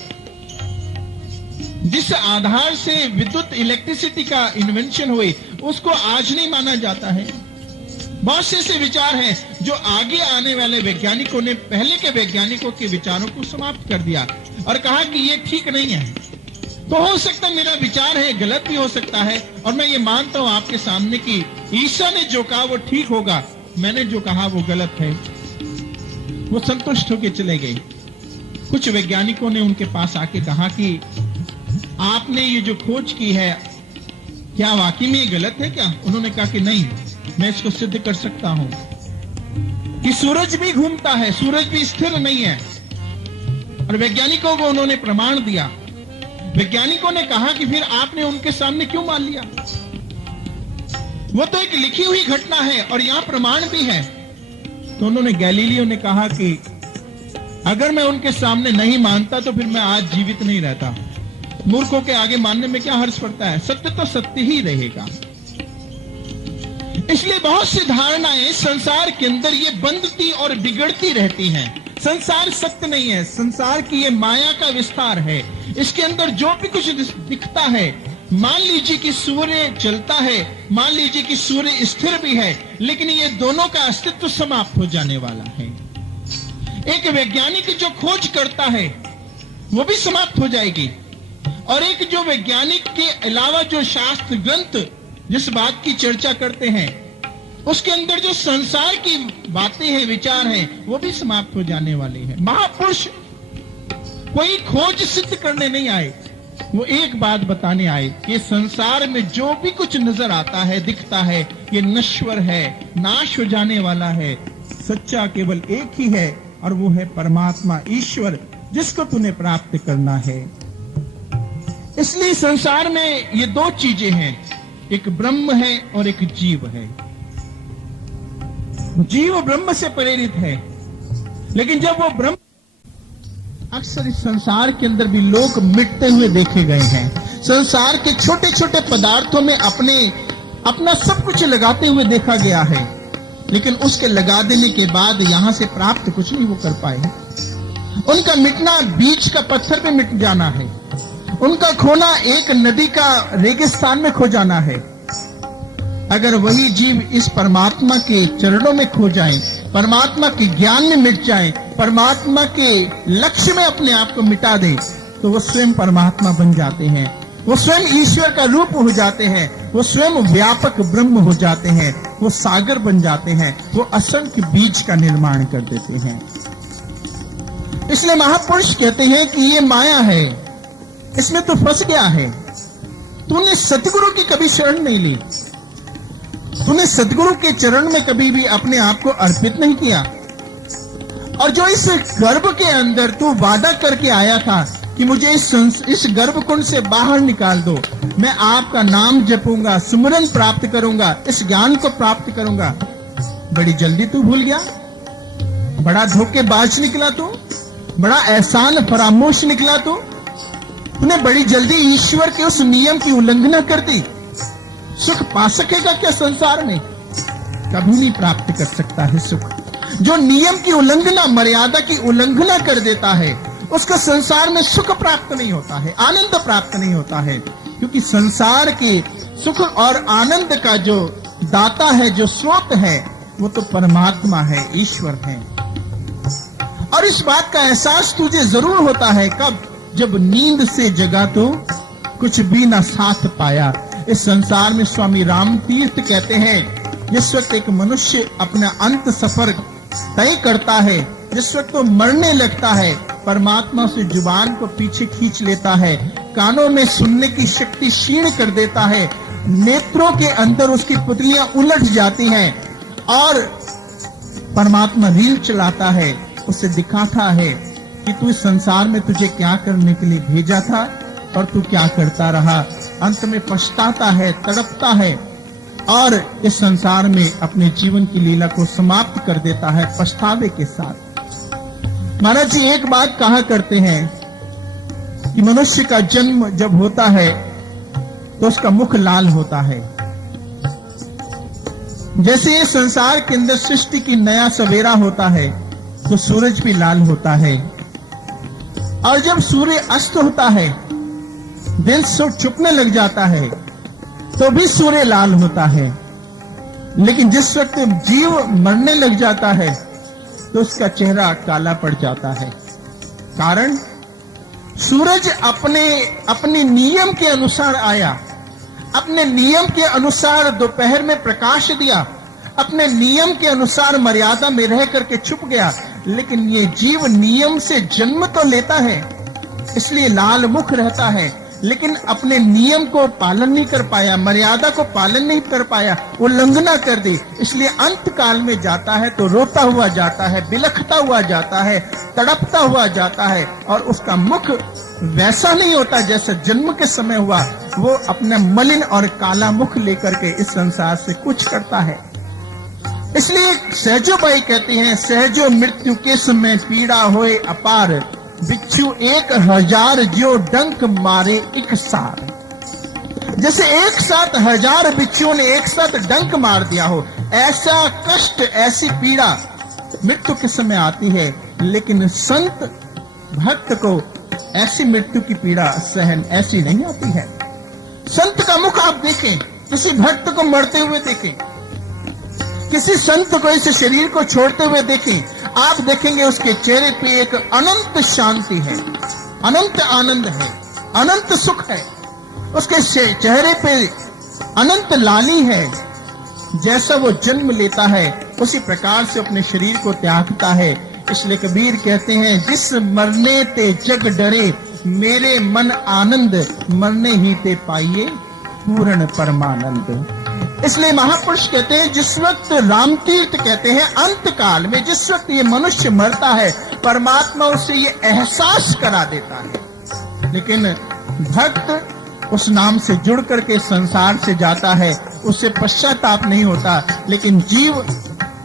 जिस आधार से विद्युत इलेक्ट्रिसिटी का इन्वेंशन हुई उसको आज नहीं माना जाता है। बहुत से ऐसे विचार हैं जो आगे आने वाले वैज्ञानिकों ने पहले के वैज्ञानिकों के विचारों को समाप्त कर दिया और कहा कि ये ठीक नहीं है। तो हो सकता है मेरा विचार है गलत भी हो सकता है, और मैं ये मानता हूं आपके सामने कि ईसा ने जो कहा वो ठीक होगा, मैंने जो कहा वो गलत है। वो संतुष्ट होकर चले गए। कुछ वैज्ञानिकों ने उनके पास आके कहा कि आपने ये जो खोज की है क्या वाकई में ये गलत है क्या? उन्होंने कहा कि नहीं, मैं इसको सिद्ध कर सकता हूं कि सूरज भी घूमता है, सूरज भी स्थिर नहीं है। और वैज्ञानिकों को उन्होंने प्रमाण दिया। वैज्ञानिकों ने कहा कि फिर आपने उनके सामने क्यों मान लिया? वो तो एक लिखी हुई घटना है और यहां प्रमाण भी है। तो उन्होंने, गैलीलियो ने कहा कि अगर मैं उनके सामने नहीं मानता तो फिर मैं आज जीवित नहीं रहता। मूर्खों के आगे मानने में क्या हर्ष पड़ता है? सत्य तो सत्य ही रहेगा। इसलिए बहुत सी धारणाएं संसार के अंदर ये बनती और बिगड़ती रहती हैं। संसार सत्य नहीं है, संसार की ये माया का विस्तार है। इसके अंदर जो भी कुछ दिखता है, मान लीजिए कि सूर्य चलता है, मान लीजिए कि सूर्य स्थिर भी है, लेकिन ये दोनों का अस्तित्व समाप्त हो जाने वाला है। एक वैज्ञानिक जो खोज करता है वो भी समाप्त हो जाएगी, और एक जो वैज्ञानिक के अलावा जो शास्त्र ग्रंथ जिस बात की चर्चा करते हैं उसके अंदर जो संसार की बातें हैं, विचार हैं, वो भी समाप्त हो जाने वाले हैं। महापुरुष कोई खोज सिद्ध करने नहीं आए, वो एक बात बताने आए कि संसार में जो भी कुछ नजर आता है, दिखता है, ये नश्वर है, नाश हो जाने वाला है। सच्चा केवल एक ही है और वो है परमात्मा ईश्वर, जिसको तूने प्राप्त करना है। इसलिए संसार में ये दो चीजें हैं, एक ब्रह्म है और एक जीव है। जीव ब्रह्म से प्रेरित है, लेकिन जब वो ब्रह्म, अक्सर इस संसार के अंदर भी लोग मिटते हुए देखे गए हैं। संसार के छोटे छोटे पदार्थों में अपना सब कुछ लगाते हुए देखा गया है, लेकिन उसके लगा देने के बाद यहां से प्राप्त कुछ नहीं वो कर पाए। उनका मिटना बीच का पत्थर पे मिट जाना है, उनका खोना एक नदी का रेगिस्तान में खो जाना है। अगर वही जीव इस परमात्मा के चरणों में खो जाए, परमात्मा के ज्ञान में मिट जाए, परमात्मा के लक्ष्य में अपने आप को मिटा दे, तो वो स्वयं परमात्मा बन जाते हैं, वो स्वयं ईश्वर का रूप हो जाते हैं, वो स्वयं व्यापक ब्रह्म हो जाते हैं, वो सागर बन जाते हैं, वो असंख्य बीज का निर्माण कर देते हैं। इसलिए महापुरुष कहते हैं कि ये माया है, इसमें तो फंस गया है। तूने सतगुरु की कभी शरण नहीं ली, तूने सतगुरु के चरण में कभी भी अपने आप को अर्पित नहीं किया, और जो इस गर्भ के अंदर तू वादा करके आया था कि मुझे इस गर्भकुंड से बाहर निकाल दो, मैं आपका नाम जपूंगा, सुमरन प्राप्त करूंगा, इस ज्ञान को प्राप्त करूंगा, बड़ी जल्दी तू भूल गया। बड़ा धोखेबाज निकला तू, बड़ा एहसान फरामोश निकला तू। तूने बड़ी जल्दी ईश्वर के उस नियम की उल्लंघना कर दी। सुख पा सकेगा क्या संसार में? कभी नहीं प्राप्त कर सकता है सुख। जो नियम की उल्लंघना, मर्यादा की उल्लंघना कर देता है, उसका संसार में सुख प्राप्त नहीं होता है, आनंद प्राप्त नहीं होता है, क्योंकि संसार के सुख और आनंद का जो दाता है, जो स्रोत है, वो तो परमात्मा है, ईश्वर है। और इस बात का एहसास तुझे जरूर होता है कब? जब नींद से जगा तो कुछ भी ना साथ पाया। इस संसार में स्वामी राम तीर्थ कहते हैं, जिस वक्त एक मनुष्य अपना अंत सफर तय करता है, जिस वक्त वो मरने लगता है, परमात्मा से जुबान को पीछे खींच लेता है, कानों में सुनने की शक्ति क्षीण कर देता है, नेत्रों के अंदर उसकी पुतलियां उलट जाती हैं, और परमात्मा रील चलाता है, उसे दिखाता है कि तू इस संसार में तुझे क्या करने के लिए भेजा था और तू क्या करता रहा। अंत में पछताता है, तड़पता है और इस संसार में अपने जीवन की लीला को समाप्त कर देता है पछतावे के साथ। महाराज जी एक बात कहा करते हैं कि मनुष्य का जन्म जब होता है तो उसका मुख लाल होता है। जैसे ये संसार के अंदर सृष्टि की नया सवेरा होता है तो सूरज भी लाल होता है, और जब सूर्य अस्त होता है, दिन सो छुपने लग जाता है, तो भी सूर्य लाल होता है। लेकिन जिस वक्त जीव मरने लग जाता है तो उसका चेहरा काला पड़ जाता है। कारण सूरज अपने नियम के अनुसार आया, अपने नियम के अनुसार दोपहर में प्रकाश दिया, अपने नियम के अनुसार मर्यादा में रह करके छुप गया। लेकिन ये जीव नियम से जन्म तो लेता है, इसलिए लाल मुख रहता है, लेकिन अपने नियम को पालन नहीं कर पाया, मर्यादा को पालन नहीं कर पाया, उल्लंघना कर दी, इसलिए अंत काल में जाता है तो रोता हुआ जाता है, बिलखता हुआ जाता है, तड़पता हुआ जाता है, और उसका मुख वैसा नहीं होता जैसा जन्म के समय हुआ। वो अपना मलिन और काला मुख लेकर के इस संसार से कुछ करता है। इसलिए सहजो बाई कहती हैं, सहजो मृत्यु के समय पीड़ा होए अपार, बिच्छू 1000 जो डंक मारे एक सार। जैसे एक साथ 1000 बिच्छुओं ने एक साथ डंक मार दिया हो, ऐसा कष्ट, ऐसी पीड़ा मृत्यु के समय आती है। लेकिन संत भक्त को ऐसी मृत्यु की पीड़ा सहन ऐसी नहीं आती है। संत का मुख आप देखें, किसी भक्त को मरते हुए देखें, किसी संत को इस शरीर को छोड़ते हुए देखें, आप देखेंगे उसके चेहरे पे एक अनंत शांति है, अनंत आनंद है, अनंत सुख है। उसके चेहरे पे अनंत लाली है। जैसा वो जन्म लेता है उसी प्रकार से अपने शरीर को त्यागता है। इसलिए कबीर कहते हैं, जिस मरने ते जग डरे, मेरे मन आनंद, मरने ही ते पाइए पूर्ण परमानंद। इसलिए महापुरुष कहते हैं, जिस वक्त रामतीर्थ कहते हैं अंत काल में, जिस वक्त ये मनुष्य मरता है, परमात्मा उसे ये एहसास करा देता है। लेकिन भक्त उस नाम से जुड़ करके संसार से जाता है, उससे पश्चाताप नहीं होता। लेकिन जीव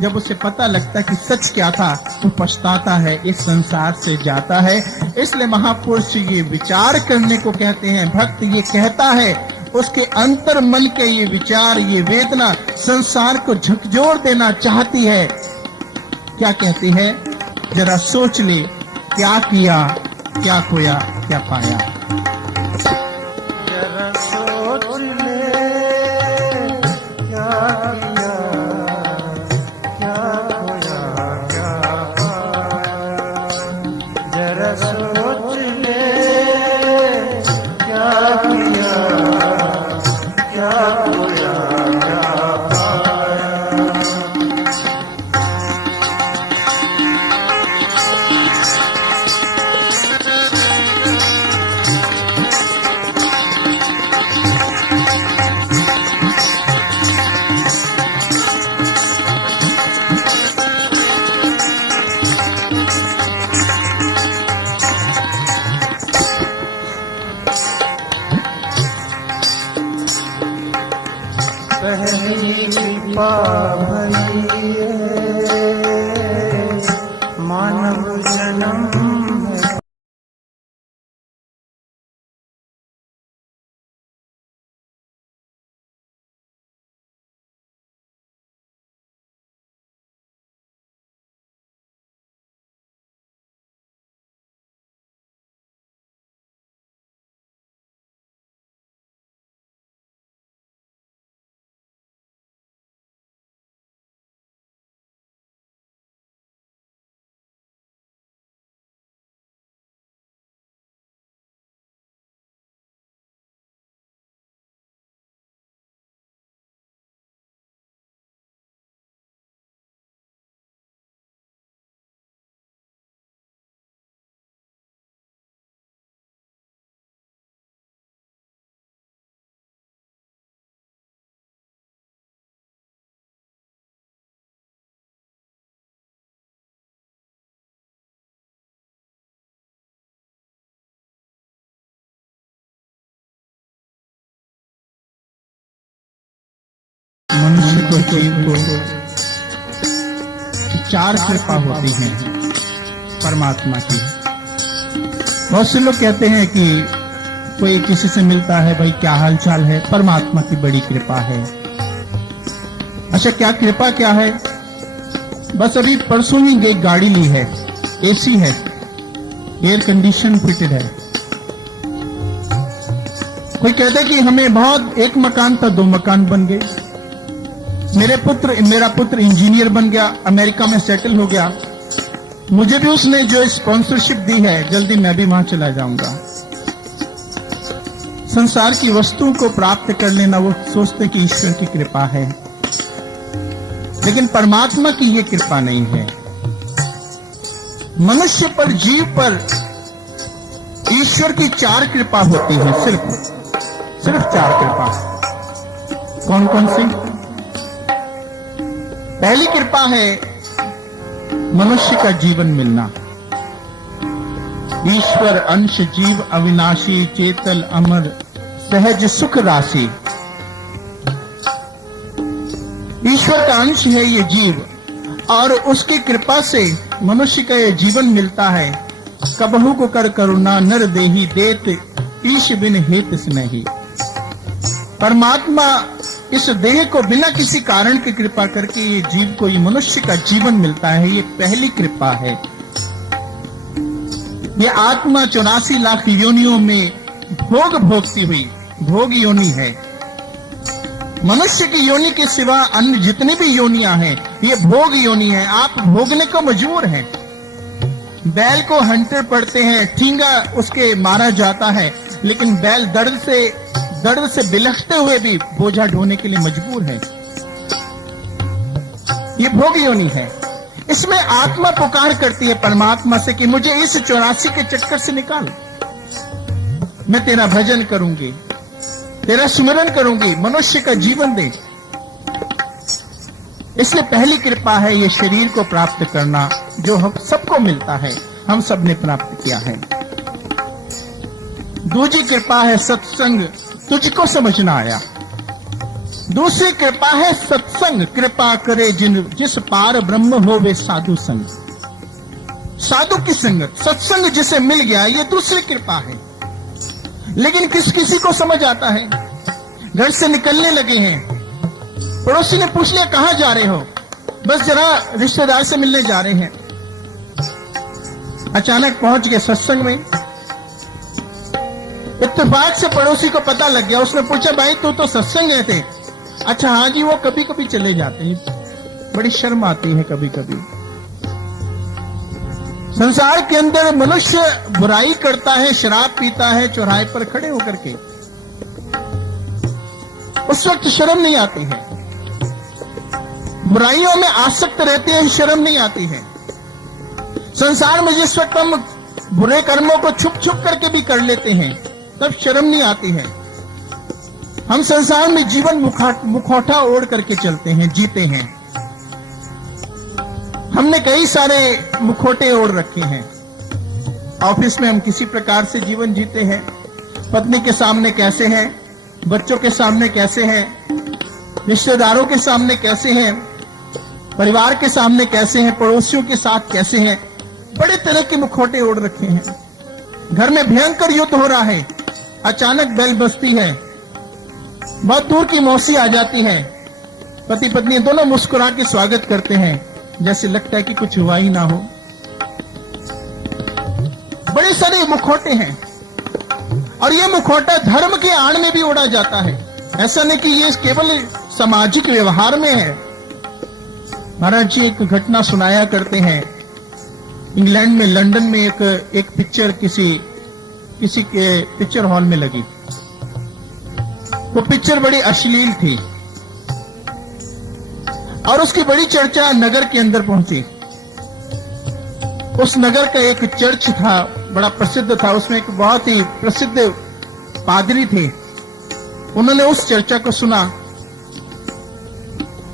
जब उसे पता लगता कि सच क्या था तो पछताता है, इस संसार से जाता है। इसलिए महापुरुष ये विचार करने को कहते हैं। भक्त ये कहता है, उसके अंतर मन के ये विचार, ये वेदना संसार को झकझोर देना चाहती है। क्या कहती है, जरा सोच ले, क्या किया, क्या खोया, क्या पाया। जरा सोच ले, क्या किया, क्या खोया, क्या पाया। जरा सोच ले, क्या किया, क्या खोया, क्या पाया। पहली पाभलिए मानव जन्म है। को जीव को 4 कृपा होती है परमात्मा की। बहुत से लोग कहते हैं कि कोई किसी से मिलता है, भाई क्या हाल चाल है, परमात्मा की बड़ी कृपा है। अच्छा, क्या कृपा क्या है? बस अभी परसों ही एक गाड़ी ली है, एसी है, एयर कंडीशन फिटेड है। कोई कहता है कि हमें बहुत, एक मकान था 2 मकान बन गए। मेरा पुत्र इंजीनियर बन गया, अमेरिका में सेटल हो गया। मुझे भी उसने जो स्पॉन्सरशिप दी है, जल्दी मैं भी वहां चला जाऊंगा। संसार की वस्तुओं को प्राप्त कर लेना, वो सोचते कि ईश्वर की कृपा है, लेकिन परमात्मा की ये कृपा नहीं है। मनुष्य पर, जीव पर ईश्वर की 4 कृपा होती है, सिर्फ 4 कृपा। कौन कौन सी? पहली कृपा है मनुष्य का जीवन मिलना। ईश्वर अंश जीव अविनाशी, चेतल अमर, सहज सुख राशि। ईश्वर का अंश है ये जीव, और उसकी कृपा से मनुष्य का ये जीवन मिलता है। कबहू को कर करुणा नर देही, देत ईश बिन हेत स्नेही। परमात्मा इस देह को बिना किसी कारण की कृपा करके ये जीव को, ये मनुष्य का जीवन मिलता है, ये पहली कृपा है। ये आत्मा 84 लाख योनियों में भोग भोगती हुई भोग योनि है। मनुष्य की योनि के सिवा अन्य जितनी भी योनियां हैं, ये भोग योनि है। आप भोगने को मजबूर हैं। बैल को हंटर पड़ते हैं, ठींगा उसके मारा जाता है, लेकिन बैल दर्द से बिलखते हुए भी बोझा ढोने के लिए मजबूर है। ये भोग योनि है। इसमें आत्मा पुकार करती है परमात्मा से कि मुझे इस 84 के चक्कर से निकाल, मैं तेरा भजन करूंगी, तेरा स्मरण करूंगी, मनुष्य का जीवन दे। इसलिए पहली कृपा है ये शरीर को प्राप्त करना, जो हम सबको मिलता है, हम सब ने प्राप्त किया है। दूसरी कृपा है सत्संग, तुझको समझना आया। दूसरी कृपा है सत्संग, कृपा करे जिस पार ब्रह्म हो वे साधु संग। साधु की संगत, सत्संग जिसे मिल गया, ये दूसरी कृपा है। लेकिन किसी को समझ आता है। घर से निकलने लगे हैं, पड़ोसी ने पूछ लिया कहां जा रहे हो? बस जरा रिश्तेदार से मिलने जा रहे हैं। अचानक पहुंच गए सत्संग में। इत्तेफाक से पड़ोसी को पता लग गया। उसने पूछा, भाई तू तो सत्संग गए थे? अच्छा हाँ जी, वो कभी कभी चले जाते हैं, बड़ी शर्म आती है कभी कभी। संसार के अंदर मनुष्य बुराई करता है, शराब पीता है चौराहे पर खड़े होकर के, उस वक्त शर्म नहीं आती है। बुराइयों में आसक्त रहते हैं, शर्म नहीं आती है। संसार में जिस वक्त हम बुरे कर्मों को छुप छुप करके भी कर लेते हैं, तब शर्म नहीं आती है। हम संसार में जीवन मुखौटा ओढ़ करके चलते हैं, जीते हैं। हमने कई सारे मुखौटे ओढ़ रखे हैं। ऑफिस में हम किसी प्रकार से जीवन जीते हैं, पत्नी के सामने कैसे हैं, बच्चों के सामने कैसे हैं, रिश्तेदारों के सामने कैसे हैं, परिवार के सामने कैसे हैं, पड़ोसियों के साथ कैसे हैं। बड़े तरह के मुखौटे ओढ़ रखे हैं। घर में भयंकर युद्ध हो रहा है, अचानक बेल बजती है, बहुत दूर की मौसी आ जाती है, पति पत्नी दोनों मुस्कुरा के स्वागत करते हैं, जैसे लगता है कि कुछ हुआ ही ना हो। बड़े सारे मुखौटे हैं, और ये मुखौटा धर्म के आड़ में भी ओढ़ा जाता है। ऐसा नहीं कि ये केवल सामाजिक व्यवहार में है। महाराज जी एक घटना सुनाया करते हैं। इंग्लैंड में, लंदन में एक पिक्चर किसी के पिक्चर हॉल में लगी। वो पिक्चर बड़ी अश्लील थी और उसकी बड़ी चर्चा नगर के अंदर पहुंची। उस नगर का एक चर्च था, बड़ा प्रसिद्ध था। उसमें एक बहुत ही प्रसिद्ध पादरी थे। उन्होंने उस चर्चा को सुना।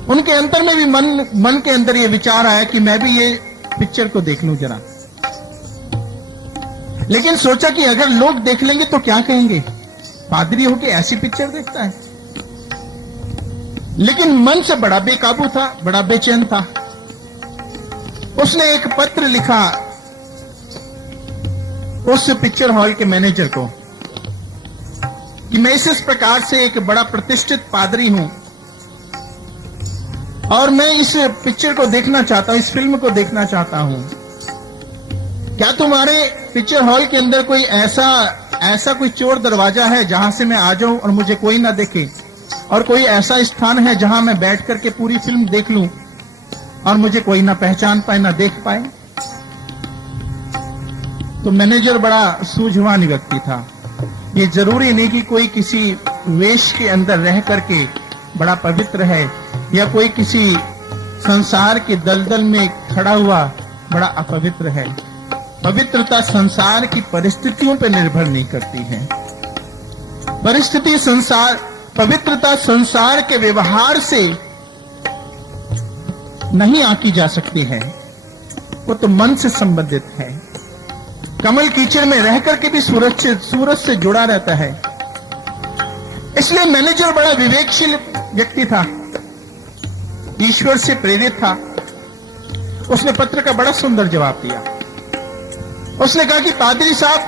उनके अंतर में भी मन के अंदर ये विचार आया कि मैं भी ये पिक्चर को देख लूं जरा। लेकिन सोचा कि अगर लोग देख लेंगे तो क्या कहेंगे, पादरी होके ऐसी पिक्चर देखता है। लेकिन मन से बड़ा बेकाबू था, बड़ा बेचैन था। उसने एक पत्र लिखा उस पिक्चर हॉल के मैनेजर को कि मैं इस प्रकार से एक बड़ा प्रतिष्ठित पादरी हूं और मैं इस पिक्चर को देखना चाहता हूं, इस फिल्म को देखना चाहता हूं। क्या तुम्हारे पिक्चर हॉल के अंदर कोई ऐसा कोई चोर दरवाजा है जहां से मैं आ जाऊं और मुझे कोई ना देखे, और कोई ऐसा स्थान है जहां मैं बैठ करके पूरी फिल्म देख लूं और मुझे कोई ना पहचान पाए, ना देख पाए? तो मैनेजर बड़ा सूझवान व्यक्ति था। ये जरूरी नहीं कि कोई किसी वेश के अंदर रह करके बड़ा पवित्र है या कोई किसी संसार के दलदल में खड़ा हुआ बड़ा अपवित्र है। पवित्रता संसार की परिस्थितियों पर निर्भर नहीं करती है। पवित्रता संसार के व्यवहार से नहीं आंकी जा सकती है, वो तो मन से संबंधित है। कमल कीचड़ में रह करके भी सूरज से जुड़ा रहता है। इसलिए मैनेजर बड़ा विवेकशील व्यक्ति था, ईश्वर से प्रेरित था। उसने पत्र का बड़ा सुंदर जवाब दिया। उसने कहा कि पादरी साहब,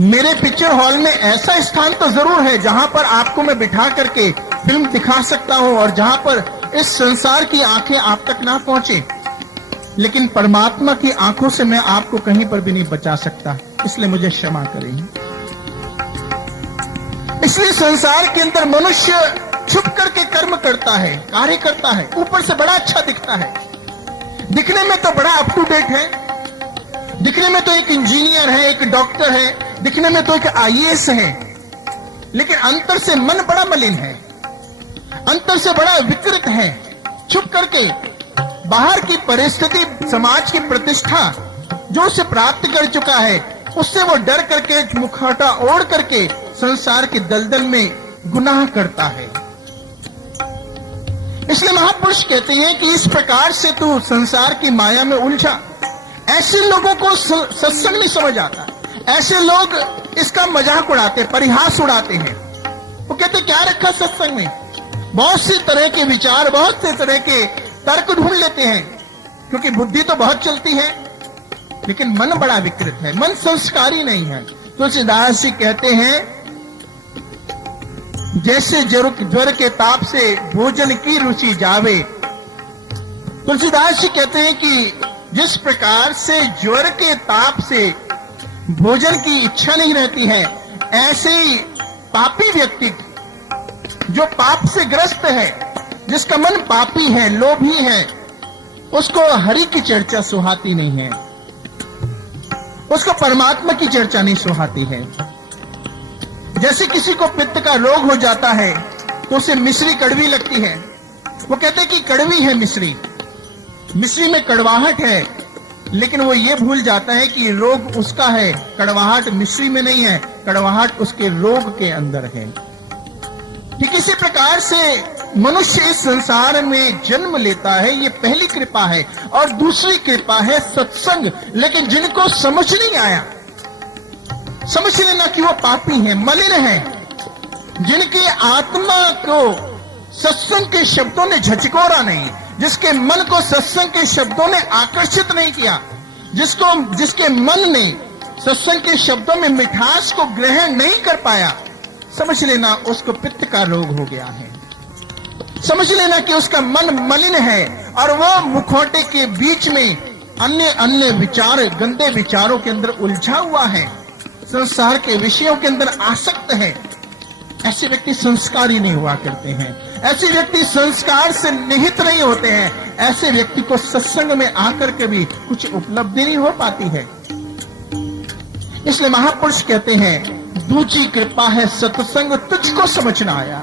मेरे पिक्चर हॉल में ऐसा स्थान तो जरूर है जहां पर आपको मैं बिठा करके फिल्म दिखा सकता हूं और जहां पर इस संसार की आंखें आप तक ना पहुंचे, लेकिन परमात्मा की आंखों से मैं आपको कहीं पर भी नहीं बचा सकता, इसलिए मुझे क्षमा करें। इसलिए संसार के अंदर मनुष्य छुप करके कर्म करता है, कार्य करता है, ऊपर से बड़ा अच्छा दिखता है, दिखने में तो बड़ा अप टू डेट है, दिखने में तो एक इंजीनियर है, एक डॉक्टर है, दिखने में तो एक आईएएस है, लेकिन अंतर से मन बड़ा मलिन है, अंतर से बड़ा विकृत है। छुप करके बाहर की परिस्थिति, समाज की प्रतिष्ठा जो उसे प्राप्त कर चुका है, उससे वो डर करके मुखौटा ओढ़ करके संसार के दलदल में गुनाह करता है। इसलिए महापुरुष कहते हैं कि इस प्रकार से तू संसार की माया में उलझा। ऐसे लोगों को सत्संग नहीं समझ आता। ऐसे लोग इसका मजाक उड़ाते, परिहास उड़ाते हैं। वो कहते क्या रखा सत्संग में? बहुत सी तरह के विचार, बहुत से तरह के तर्क ढूंढ लेते हैं, क्योंकि बुद्धि तो बहुत चलती है, लेकिन मन बड़ा विकृत है, मन संस्कारी नहीं है। तुलसीदास जी कहते हैं, जैसे ज्वर के ताप से भोजन की रुचि जावे। तुलसीदास जी कहते हैं कि जिस प्रकार से ज्वर के ताप से भोजन की इच्छा नहीं रहती है, ऐसे ही पापी व्यक्ति जो पाप से ग्रस्त है, जिसका मन पापी है, लोभी है, उसको हरि की चर्चा सुहाती नहीं है, उसको परमात्मा की चर्चा नहीं सुहाती है। जैसे किसी को पित्त का रोग हो जाता है तो उसे मिश्री कड़वी लगती है, वो कहते हैं कि कड़वी है मिश्री, मिश्री में कड़वाहट है, लेकिन वो ये भूल जाता है कि रोग उसका है, कड़वाहट मिश्री में नहीं है, कड़वाहट उसके रोग के अंदर है। ठीक इसी प्रकार से मनुष्य इस संसार में जन्म लेता है, ये पहली कृपा है। और दूसरी कृपा है सत्संग। लेकिन जिनको समझ नहीं आया, समझ लेना कि वो पापी हैं, मलिन हैं, जिनकी आत्मा को सत्संग के शब्दों ने झचकोरा नहीं, जिसके मन को सत्संग के शब्दों ने आकर्षित नहीं किया, जिसके मन ने सत्संग के शब्दों में मिठास को ग्रहण नहीं कर पाया, समझ लेना उसको पित्त का रोग हो गया है। समझ लेना कि उसका मन मलिन है और वो मुखौटे के बीच में अन्य विचार, गंदे विचारों के अंदर उलझा हुआ है, संसार के विषयों के अंदर आसक्त है। ऐसे व्यक्ति संस्कारी नहीं हुआ करते हैं, ऐसे व्यक्ति संस्कार से निहित नहीं होते हैं, ऐसे व्यक्ति को सत्संग में आकर के भी कुछ उपलब्धि नहीं हो पाती है। इसलिए महापुरुष कहते हैं, दूसरी कृपा है सत्संग, तुझको समझ ना आया,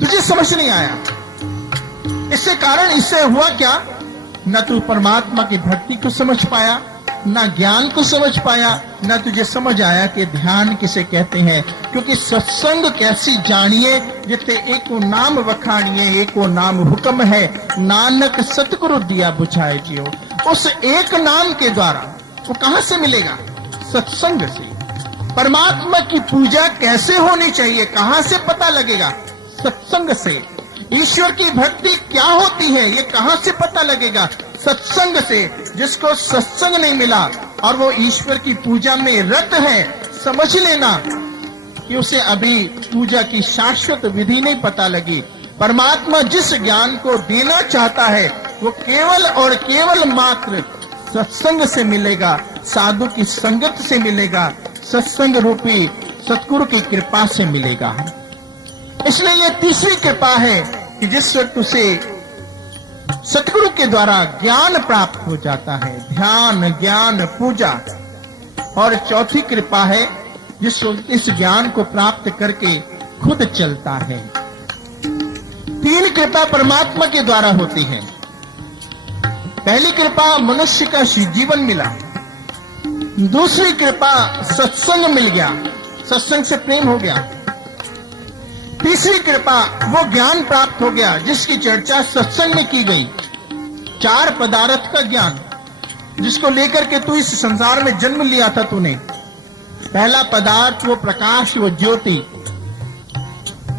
तुझे समझ नहीं आया। इससे कारण इससे हुआ क्या? न तू परमात्मा की भक्ति को समझ पाया, ना ज्ञान को समझ पाया, ना तुझे समझ आया कि ध्यान किसे कहते हैं। क्योंकि सत्संग कैसी जानिए, जिते एको नाम वखानिए, एको नाम हुक्म है, नानक सतगुरु दिया बुझाए जियो। उस एक नाम के द्वारा वो कहां से मिलेगा? सत्संग से। परमात्मा की पूजा कैसे होनी चाहिए, कहां से पता लगेगा? सत्संग से। ईश्वर की भक्ति क्या होती है, ये कहां से पता लगेगा? सत्संग से। जिसको सत्संग नहीं मिला और वो ईश्वर की पूजा में रत है, समझ लेना कि उसे अभी पूजा की शाश्वत विधि नहीं पता लगी। परमात्मा जिस ज्ञान को देना चाहता है वो केवल और केवल मात्र सत्संग से मिलेगा, साधु की संगत से मिलेगा, सत्संग रूपी सतगुरु की कृपा से मिलेगा। इसलिए ये तीसरी कृपा है कि जिस वक्त उसे सतगुरु के द्वारा ज्ञान प्राप्त हो जाता है, ध्यान, ज्ञान, पूजा। और चौथी कृपा है जिस वक्त इस ज्ञान को प्राप्त करके खुद चलता है। तीन कृपा परमात्मा के द्वारा होती है। पहली कृपा मनुष्य का जीवन मिला, दूसरी कृपा सत्संग मिल गया, सत्संग से प्रेम हो गया, तीसरी कृपा वो ज्ञान प्राप्त हो गया जिसकी चर्चा सत्संग में की गई। चार पदार्थ का ज्ञान जिसको लेकर के तू इस संसार में जन्म लिया था तूने। पहला पदार्थ वो प्रकाश, वो ज्योति।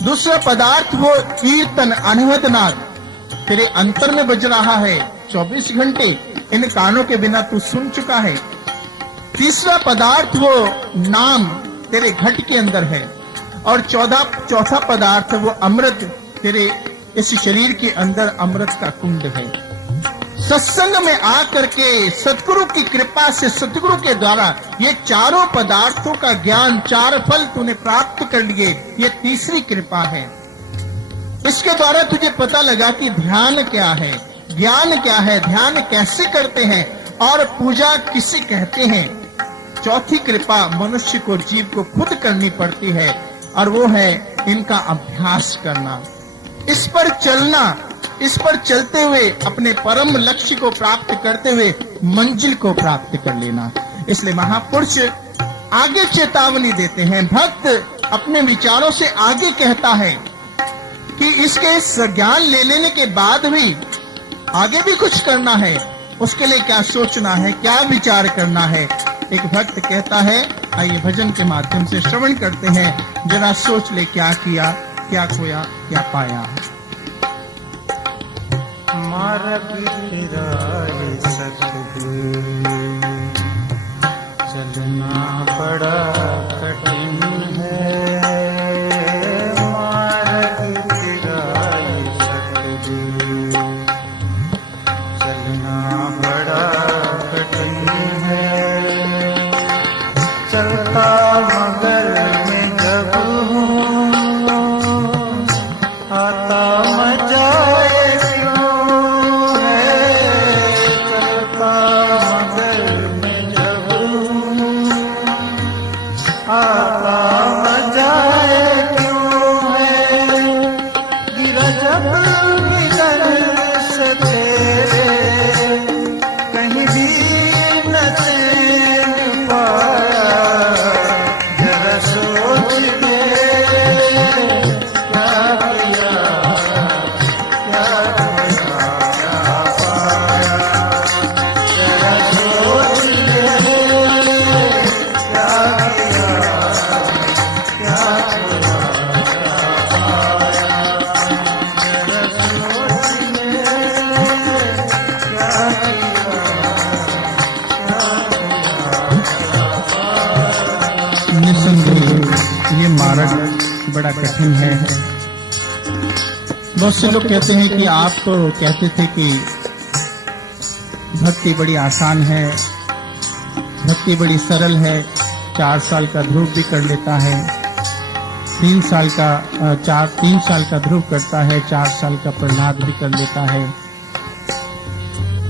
दूसरा पदार्थ वो कीर्तन, अनहद नाद तेरे अंतर में बज रहा है 24 घंटे, इन कानों के बिना तू सुन चुका है। तीसरा पदार्थ वो नाम तेरे घट के अंदर है। और चौथा पदार्थ वो अमृत, तेरे इस शरीर के अंदर अमृत का कुंड है। सत्संग में आकर के सतगुरु की कृपा से, सतगुरु के द्वारा ये चारों पदार्थों का ज्ञान, चार फल तूने प्राप्त कर लिए, ये तीसरी कृपा है। इसके द्वारा तुझे पता लगा कि ध्यान क्या है, ज्ञान क्या है, ध्यान कैसे करते हैं और पूजा किसे कहते हैं। चौथी कृपा मनुष्य को, जीव को खुद करनी पड़ती है और वो है इनका अभ्यास करना, इस पर चलना, इस पर चलते हुए अपने परम लक्ष्य को प्राप्त करते हुए मंजिल को प्राप्त कर लेना। इसलिए महापुरुष आगे चेतावनी देते हैं। भक्त अपने विचारों से आगे कहता है कि इसके ज्ञान ले लेने के बाद भी आगे भी कुछ करना है, उसके लिए क्या सोचना है, क्या विचार करना है। एक भक्त कहता है, आइए भजन के माध्यम से श्रवण करते हैं, जरा सोच ले क्या किया, क्या खोया, क्या पाया। मार्ग तेरा ये सतगुरु, चलना बड़ा कठिन है। मार्ग तेरा ये सतगुरु, चलना बड़ा कठिन है। चलता मगर में जब हूँ, आता मजा बड़ा कठिन है। बहुत से लोग कहते हैं कि आप तो कहते थे कि भक्ति बड़ी आसान है, भक्ति बड़ी सरल है, 4 साल का ध्रुव भी कर लेता है, 3 साल का ध्रुव करता है, 4 साल का प्रहलाद भी कर लेता है।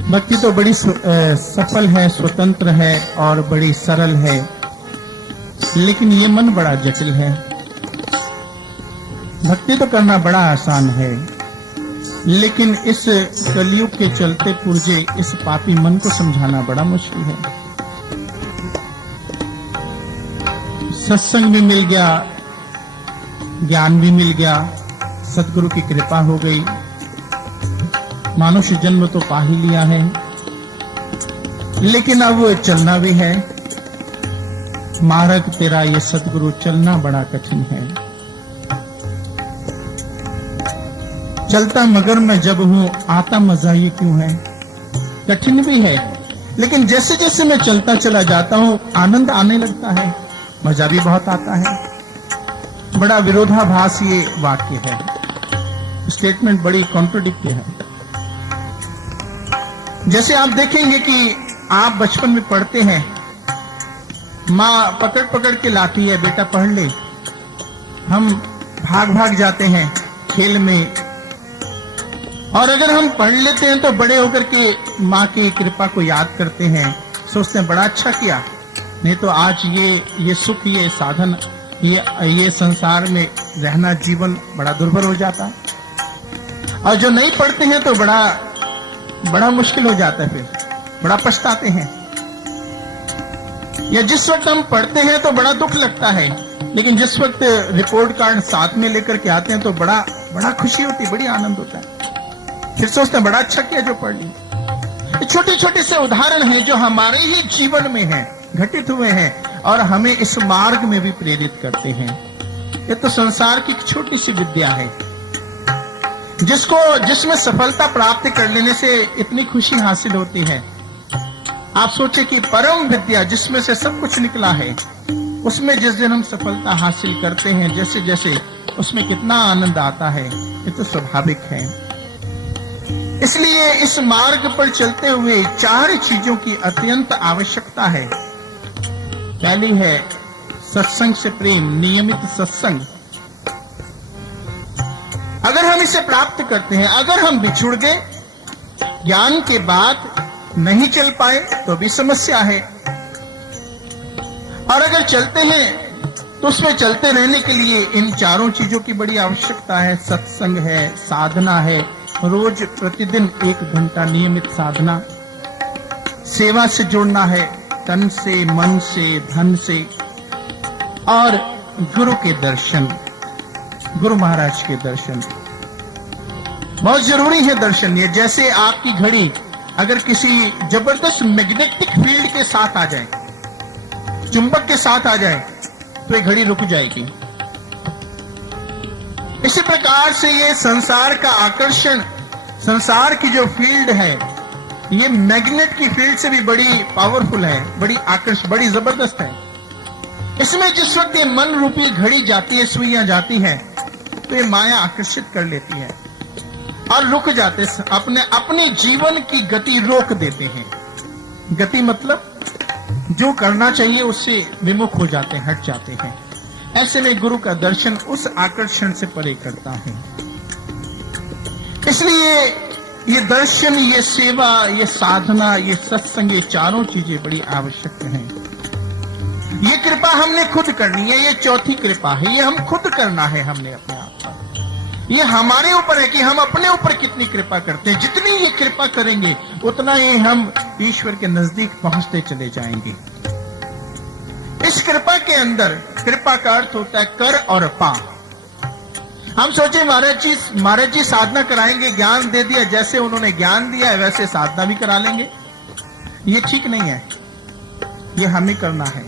भक्ति तो बड़ी सफल है, स्वतंत्र है और बड़ी सरल है, लेकिन ये मन बड़ा जटिल है। भक्ति तो करना बड़ा आसान है, लेकिन इस कलयुग के चलते पुर्जे इस पापी मन को समझाना बड़ा मुश्किल है। सत्संग भी मिल गया, ज्ञान भी मिल गया, सतगुरु की कृपा हो गई, मानुष्य जन्म तो पा ही लिया है, लेकिन अब वो चलना भी है। मार्ग तेरा ये सतगुरु, चलना बड़ा कठिन है। चलता मगर मैं जब हूं आता मजा ये क्यों है। कठिन भी है, लेकिन जैसे जैसे मैं चलता चला जाता हूं आनंद आने लगता है, मजा भी बहुत आता है। बड़ा विरोधाभास ये वाक्य है, स्टेटमेंट बड़ी कॉन्ट्रोडिक्टिव है। जैसे आप देखेंगे कि आप बचपन में पढ़ते हैं, माँ पकड़ पकड़ के लाती है, बेटा पढ़ ले। हम भाग भाग जाते हैं खेल में, और अगर हम पढ़ लेते हैं तो बड़े होकर के माँ की कृपा को याद करते हैं, सोचते हैं बड़ा अच्छा किया, नहीं तो आज ये सुख, ये साधन, ये संसार में रहना, जीवन बड़ा दुर्भर हो जाता। और जो नहीं पढ़ते हैं तो बड़ा मुश्किल हो जाता है, फिर बड़ा पछताते हैं। या जिस वक्त हम पढ़ते हैं तो बड़ा दुख लगता है, लेकिन जिस वक्त रिपोर्ट कार्ड साथ में लेकर के आते हैं तो बड़ा खुशी होती है, बड़ी आनंद होता है। फिर सोचते हैं बड़ा अच्छा किया जो पढ़ ली। छोटे छोटे से उदाहरण हैं जो हमारे ही जीवन में हैं, घटित हुए हैं, और हमें इस मार्ग में भी प्रेरित करते हैं। ये तो संसार की एक छोटी सी विद्या है, जिसमें सफलता प्राप्त कर लेने से इतनी खुशी हासिल होती है। आप सोचे कि परम विद्या जिसमें से सब कुछ निकला है, उसमें जिस दिन हम सफलता हासिल करते हैं, जैसे जैसे उसमें कितना आनंद आता है, ये तो स्वाभाविक है। इसलिए इस मार्ग पर चलते हुए 4 चीजों की अत्यंत आवश्यकता है। पहली है सत्संग से प्रेम, नियमित सत्संग। अगर हम इसे प्राप्त करते हैं, अगर हम बिछुड़ गए, ज्ञान के बाद नहीं चल पाए तो भी समस्या है, और अगर चलते हैं तो उसमें चलते रहने के लिए इन 4 चीजों की बड़ी आवश्यकता है। सत्संग है, साधना है, रोज प्रतिदिन 1 घंटा नियमित साधना, सेवा से जुड़ना है, तन से, मन से, धन से, और गुरु के दर्शन, गुरु महाराज के दर्शन बहुत जरूरी है। दर्शन ये जैसे आपकी घड़ी अगर किसी जबरदस्त मैग्नेटिक फील्ड के साथ आ जाए, चुंबक के साथ आ जाए, तो ये घड़ी रुक जाएगी। इसी प्रकार से ये संसार का आकर्षण, संसार की जो फील्ड है, ये मैग्नेट की फील्ड से भी बड़ी पावरफुल है, बड़ी आकर्षण, बड़ी जबरदस्त है। इसमें जिस वक्त ये मन रूपी घड़ी जाती है, सुइयां जाती है, तो ये माया आकर्षित कर लेती है और रुक जाते, अपने जीवन की गति रोक देते हैं। गति मतलब जो करना चाहिए उससे विमुख हो जाते हैं, हट जाते हैं। ऐसे में गुरु का दर्शन उस आकर्षण से परे करता है। इसलिए ये दर्शन, ये सेवा, ये साधना, ये सत्संग, ये 4 चीजें बड़ी आवश्यक हैं। ये कृपा हमने खुद करनी है, ये चौथी कृपा है, ये हम खुद करना है हमने अपने आप पर। ये हमारे ऊपर है कि हम अपने ऊपर कितनी कृपा करते हैं। जितनी ये कृपा करेंगे उतना ही हम ईश्वर के नजदीक पहुंचते चले जाएंगे। इस कृपा के अंदर, कृपा का अर्थ होता है कर और पा। हम सोचे महाराज जी साधना कराएंगे, ज्ञान दे दिया, जैसे उन्होंने ज्ञान दिया है वैसे साधना भी करा लेंगे। ये ठीक नहीं है, ये हमें करना है।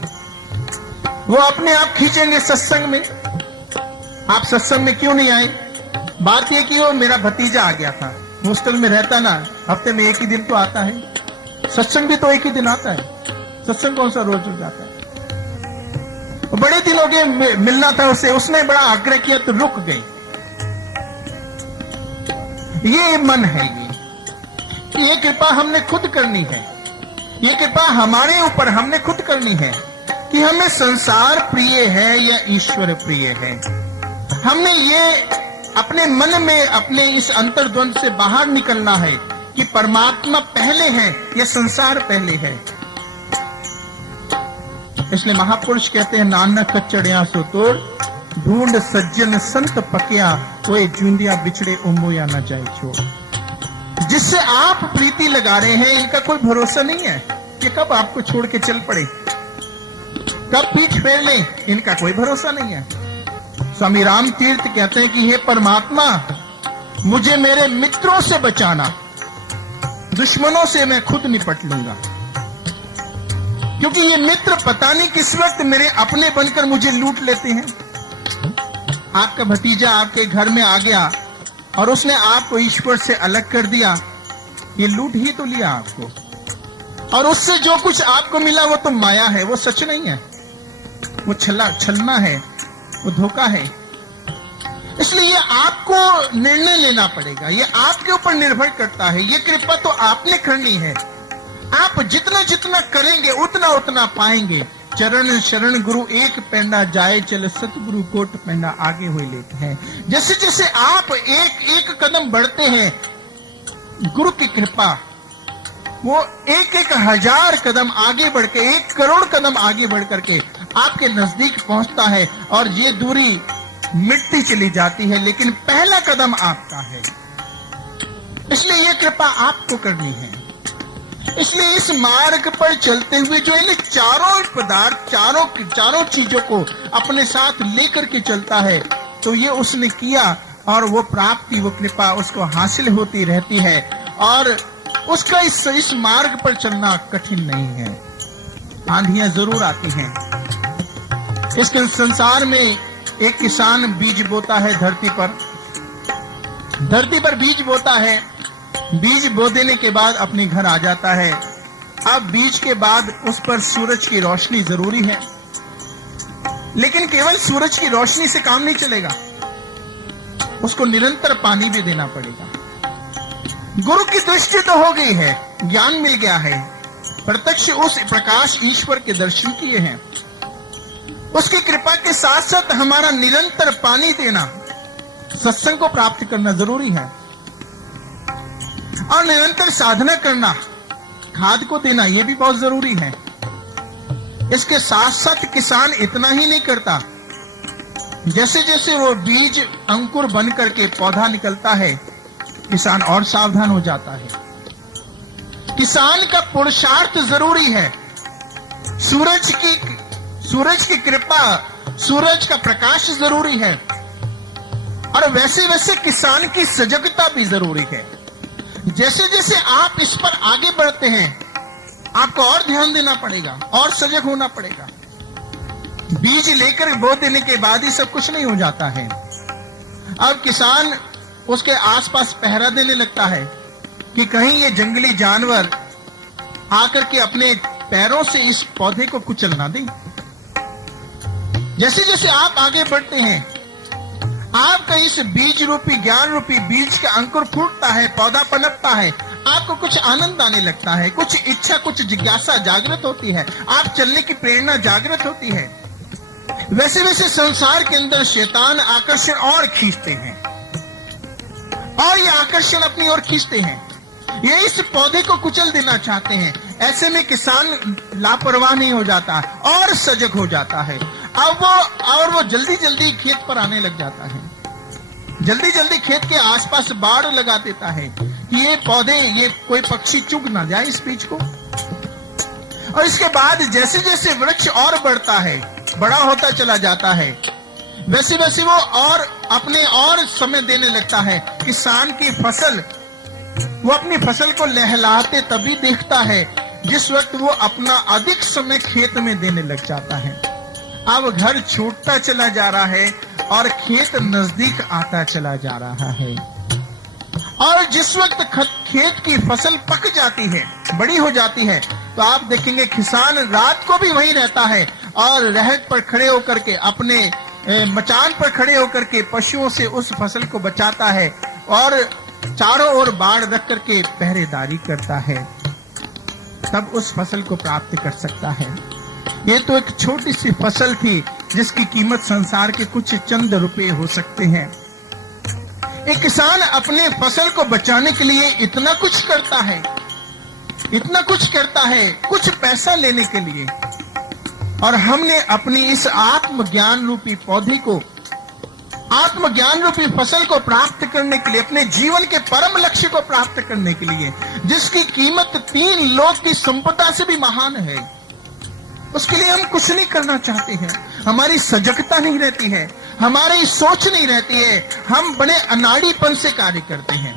वो अपने आप खींचेंगे सत्संग में। आप सत्संग में क्यों नहीं आए? बात यह कि वो मेरा भतीजा आ गया था, हॉस्टल में रहता ना, हफ्ते में 1 ही दिन तो आता है। सत्संग भी तो 1 ही दिन आता है, सत्संग कौन सा रोज हो जाता है। बड़े दिन हो गए मिलना था उसे, उसने बड़ा आग्रह किया तो रुक गई। ये मन है, ये कृपा हमने खुद करनी है। ये कृपा हमारे ऊपर हमने खुद करनी है कि हमें संसार प्रिय है या ईश्वर प्रिय है। हमने ये अपने मन में, अपने इस अंतर्द्वंद से बाहर निकलना है कि परमात्मा पहले है या संसार पहले है। इसलिए महापुरुष कहते हैं, नानक कच्चड़िया सो तोड़, ढूंढ सज्जन संत पकिया, कोई जूंदिया बिछड़े उम्बो या न जाए छोड़। जिससे आप प्रीति लगा रहे हैं, इनका कोई भरोसा नहीं है कि कब आपको छोड़ के चल पड़े, कब पीठ फेर ले, इनका कोई भरोसा नहीं है। स्वामी राम तीर्थ कहते हैं कि हे परमात्मा, मुझे मेरे मित्रों से बचाना, दुश्मनों से मैं खुद निपट लूंगा। क्योंकि ये मित्र पता नहीं किस वक्त मेरे अपने बनकर मुझे लूट लेते हैं। आपका भतीजा आपके घर में आ गया और उसने आपको ईश्वर से अलग कर दिया, ये लूट ही तो लिया आपको। और उससे जो कुछ आपको मिला वो तो माया है, वो सच नहीं है, वो छलना है, वो धोखा है। इसलिए ये आपको निर्णय लेना पड़ेगा, ये आपके ऊपर निर्भर करता है। ये कृपा तो आपने करनी है। आप जितना जितना करेंगे उतना उतना पाएंगे। चरण शरण गुरु एक पैंडा जाए चल, सतगुरु कोट पैंडा आगे हुए लेते हैं। जैसे जैसे आप एक एक कदम बढ़ते हैं, गुरु की कृपा वो एक एक हजार कदम आगे बढ़ के, 1 करोड़ कदम आगे बढ़ करके आपके नजदीक पहुंचता है और ये दूरी मिटती चली जाती है, लेकिन पहला कदम आपका है। इसलिए ये कृपा आपको करनी है। इसलिए इस मार्ग पर चलते हुए जो इन चारों पदार्थ, चारों चीजों को अपने साथ लेकर के चलता है, तो ये उसने किया और वो प्राप्ति, वो कृपा उसको हासिल होती रहती है। और उसका इस मार्ग पर चलना कठिन नहीं है। आंधियां जरूर आती हैं। इस संसार में एक किसान बीज बोता है, धरती पर बीज बोता है। बीज बो देने के बाद अपने घर आ जाता है। अब बीज के बाद उस पर सूरज की रोशनी जरूरी है, लेकिन केवल सूरज की रोशनी से काम नहीं चलेगा, उसको निरंतर पानी भी देना पड़ेगा। गुरु की दृष्टि तो हो गई है, ज्ञान मिल गया है, प्रत्यक्ष उस प्रकाश ईश्वर के दर्शन किए हैं। उसकी कृपा के साथ साथ हमारा निरंतर पानी देना, सत्संग को प्राप्त करना जरूरी है, और निरंतर साधना करना, खाद को देना, यह भी बहुत जरूरी है। इसके साथ साथ किसान इतना ही नहीं करता, जैसे जैसे वो बीज अंकुर बन करके पौधा निकलता है, किसान और सावधान हो जाता है। किसान का पुरुषार्थ जरूरी है। सूरज की कृपा, सूरज का प्रकाश जरूरी है, और वैसे वैसे किसान की सजगता भी जरूरी है। जैसे जैसे आप इस पर आगे बढ़ते हैं, आपको और ध्यान देना पड़ेगा और सजग होना पड़ेगा। बीज लेकर बो देने के बाद ही सब कुछ नहीं हो जाता है। अब किसान उसके आसपास पहरा देने लगता है कि कहीं ये जंगली जानवर आकर के अपने पैरों से इस पौधे को कुचल ना दें। जैसे जैसे आप आगे बढ़ते हैं, आपका इस बीज रूपी, ज्ञान रूपी बीज का अंकुर फूटता है, पौधा पनपता है, आपको कुछ आनंद आने लगता है, कुछ इच्छा, कुछ जिज्ञासा जागृत होती है, आप चलने की प्रेरणा जागृत होती है। वैसे वैसे संसार के अंदर शैतान आकर्षण और खींचते हैं, और ये आकर्षण अपनी ओर खींचते हैं, ये इस पौधे को कुचल देना चाहते हैं। ऐसे में किसान लापरवाह नहीं हो जाता और सजग हो जाता है। अब वो जल्दी जल्दी खेत पर आने लग जाता है, जल्दी जल्दी खेत के आसपास बाड़ लगा देता है कि ये पौधे, ये कोई पक्षी चुग ना जाए इस बीज को। और इसके बाद जैसे जैसे वृक्ष और बढ़ता है, बड़ा होता चला जाता है, वैसे वैसे वो और अपने और समय देने लगता है। किसान की फसल, वो अपनी फसल को लहलाते तभी देखता है जिस वक्त वो अपना अधिक समय खेत में देने लग जाता है। अब घर छूटता चला जा रहा है और खेत नजदीक आता चला जा रहा है। और जिस वक्त खेत की फसल पक जाती है, बड़ी हो जाती है, तो आप देखेंगे किसान रात को भी वहीं रहता है और रहट पर खड़े होकर के, अपने मचान पर खड़े होकर के पशुओं से उस फसल को बचाता है और चारों ओर बाड़ रख करके पहरेदारी करता है, तब उस फसल को प्राप्त कर सकता है। ये तो एक छोटी सी फसल थी जिसकी कीमत संसार के कुछ चंद रुपए हो सकते हैं। एक किसान अपने फसल को बचाने के लिए इतना कुछ करता है, इतना कुछ करता है, कुछ पैसा लेने के लिए। और हमने अपनी इस आत्मज्ञान रूपी पौधे को, आत्मज्ञान रूपी फसल को प्राप्त करने के लिए, अपने जीवन के परम लक्ष्य को प्राप्त करने के लिए, जिसकी कीमत 3 लोक की संपदा से भी महान है, उसके लिए हम कुछ नहीं करना चाहते हैं। हमारी सजगता नहीं रहती है, हमारी सोच नहीं रहती है, हम बड़े अनाड़ीपन से कार्य करते हैं,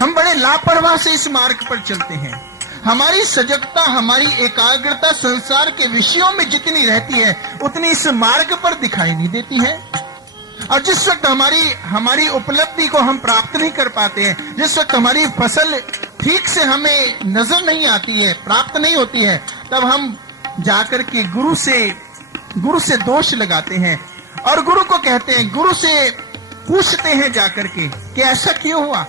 हम बड़े लापरवाह से इस मार्ग पर चलते हैं। हमारी सजगता, हमारी एकाग्रता संसार के विषयों में जितनी रहती है, उतनी इस मार्ग पर दिखाई नहीं देती है। और जिस वक्त हमारी उपलब्धि को हम प्राप्त नहीं कर पाते हैं, जिस वक्त हमारी फसल ठीक से हमें नजर नहीं आती है, प्राप्त नहीं होती है, तब हम जाकर के गुरु से दोष लगाते हैं और गुरु को कहते हैं, गुरु से पूछते हैं जाकर के कि ऐसा क्यों हुआ।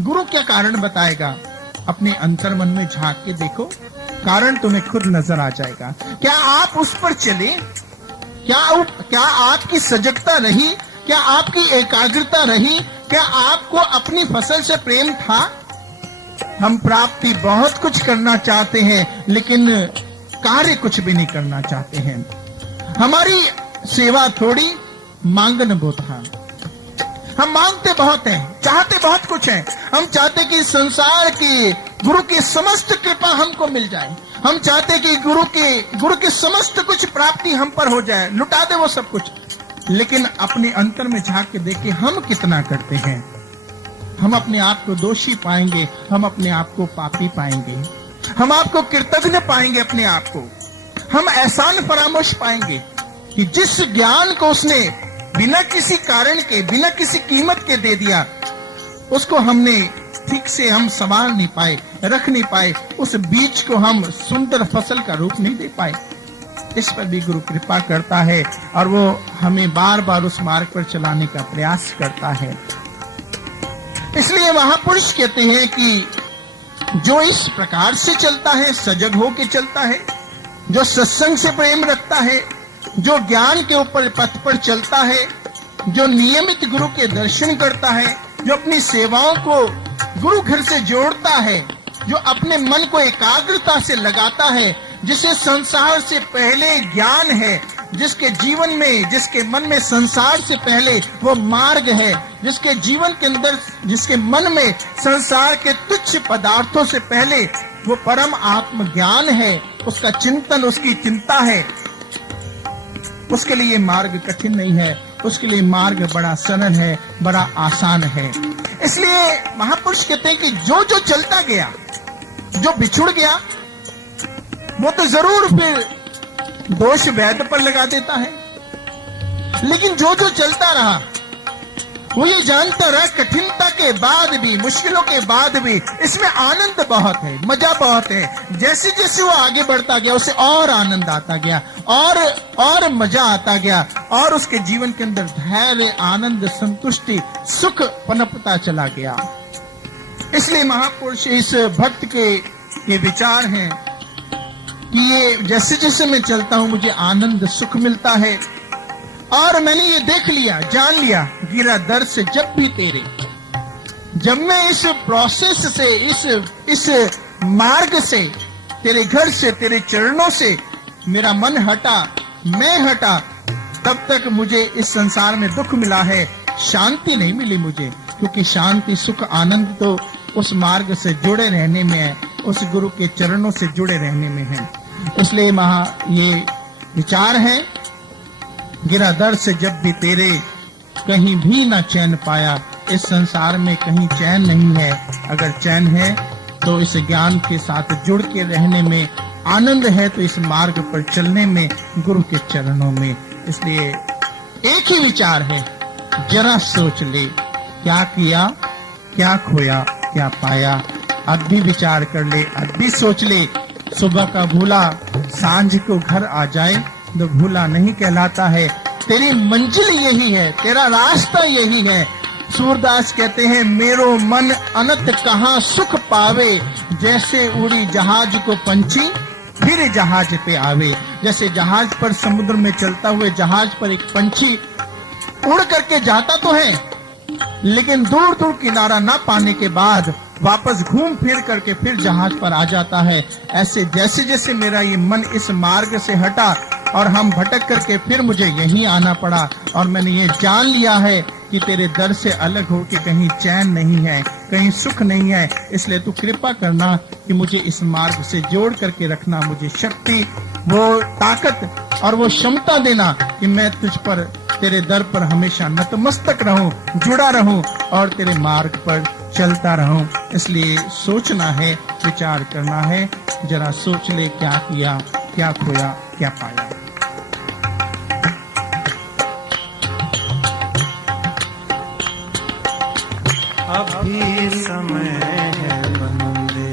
गुरु क्या कारण बताएगा? अपने अंतर मन में झांक के देखो, कारण तुम्हें खुद नजर आ जाएगा। क्या आप उस पर चले? क्या आपकी सजगता रही? क्या आपकी एकाग्रता रही? क्या आपको अपनी फसल से प्रेम था? हम प्राप्ति बहुत कुछ करना चाहते हैं, लेकिन कार्य कुछ भी नहीं करना चाहते हैं। हमारी सेवा थोड़ी, मांगन बोथा। हम मांगते बहुत हैं, चाहते बहुत कुछ है। हम चाहते कि संसार की गुरु की समस्त कृपा हमको मिल जाए। हम चाहते कि गुरु की समस्त कुछ प्राप्ति हम पर हो जाए, लुटा दे वो सब कुछ। लेकिन अपने अंतर में झांक के देखिए, हम कितना करते हैं। हम अपने आप को दोषी पाएंगे, हम अपने आप को पापी पाएंगे, हम आपको कृतज्ञ पाएंगे, अपने आप को हम एहसान फरामोश पाएंगे कि जिस ज्ञान को उसने बिना किसी कारण के, बिना किसी कीमत के दे दिया, उसको हमने ठीक से हम संभाल नहीं पाए, रख नहीं पाए, उस बीज को हम सुंदर फसल का रूप नहीं दे पाए। इस पर भी गुरु कृपा करता है और वो हमें बार बार उस मार्ग पर चलाने का प्रयास करता है। इसलिए महापुरुष कहते हैं कि जो इस प्रकार से चलता है, सजग होके चलता है, जो सत्संग से प्रेम रखता है, जो ज्ञान के ऊपर पथ पर चलता है, जो नियमित गुरु के दर्शन करता है, जो अपनी सेवाओं को गुरु घर से जोड़ता है, जो अपने मन को एकाग्रता से लगाता है, जिसे संसार से पहले ज्ञान है, जिसके जीवन में, जिसके मन में संसार से पहले वो मार्ग है, जिसके जीवन के अंदर, जिसके मन में संसार के तुच्छ पदार्थों से पहले वो परम आत्मज्ञान है, उसका चिंतन, उसकी चिंता है, उसके लिए मार्ग कठिन नहीं है, उसके लिए मार्ग बड़ा सरल है, बड़ा आसान है। इसलिए महापुरुष कहते हैं कि जो जो चलता गया, जो बिछुड़ गया, वो तो जरूर फिर दोष वैद्य पर लगा देता है, लेकिन जो जो चलता रहा वो ये जानता रहा, कठिनता के बाद भी, मुश्किलों के बाद भी इसमें आनंद बहुत है, मजा बहुत है। जैसे जैसे वो आगे बढ़ता गया, उसे और आनंद आता गया, और मजा आता गया, और उसके जीवन के अंदर धैर्य, आनंद, संतुष्टि, सुख पनपता चला गया। इसलिए महापुरुष इस भक्त के विचार हैं कि ये जैसे जैसे मैं चलता हूं मुझे आनंद, सुख मिलता है, और मैंने ये देख लिया, जान लिया, गिरा दर से जब भी तेरे। जब मैं इस प्रोसेस से, इस मार्ग से, तेरे घर से, तेरे चरणों से मेरा मन हटा, मैं हटा, तब तक मुझे इस संसार में दुख मिला है, शांति नहीं मिली मुझे। क्योंकि शांति, सुख, आनंद तो उस मार्ग से जुड़े रहने में है, उस गुरु के चरणों से जुड़े रहने में है। इसलिए ये विचार है, गिरा दर से जब भी तेरे, कहीं भी ना चैन पाया। इस संसार में कहीं चैन नहीं है, अगर चैन है तो इस ज्ञान के साथ जुड़ के रहने में, आनंद है तो इस मार्ग पर चलने में, गुरु के चरणों में। इसलिए एक ही विचार है, जरा सोच ले, क्या किया, क्या खोया, क्या पाया। अब भी विचार कर ले, अब भी सोच ले। सुबह का भूला सांझ को घर आ जाए तो भूला नहीं कहलाता है। तेरी मंजिल यही है, तेरा रास्ता यही है। सूरदास कहते हैं, मेरो मन अनंत कहाँ सुख पावे, जैसे उड़ी जहाज को पंछी फिर जहाज पे आवे। जैसे जहाज पर, समुद्र में चलता हुए जहाज पर एक पंछी उड़ करके जाता तो है, लेकिन दूर दूर किनारा ना पाने के बाद वापस घूम फिर करके फिर जहाज पर आ जाता है। ऐसे जैसे जैसे मेरा ये मन इस मार्ग से हटा और हम भटक करके फिर मुझे यहीं आना पड़ा, और मैंने ये जान लिया है कि तेरे दर से अलग होके कहीं चैन नहीं है, कहीं सुख नहीं है। इसलिए तू कृपा करना कि मुझे इस मार्ग से जोड़ करके रखना, मुझे शक्ति, वो ताकत और वो क्षमता देना कि मैं तुझ पर, तेरे दर पर हमेशा नतमस्तक रहूं, जुड़ा रहूं और तेरे मार्ग पर चलता रहूं। इसलिए सोचना है, विचार करना है, जरा सोच ले, क्या किया, क्या खोया, क्या पाया। अभी समय है बंदे,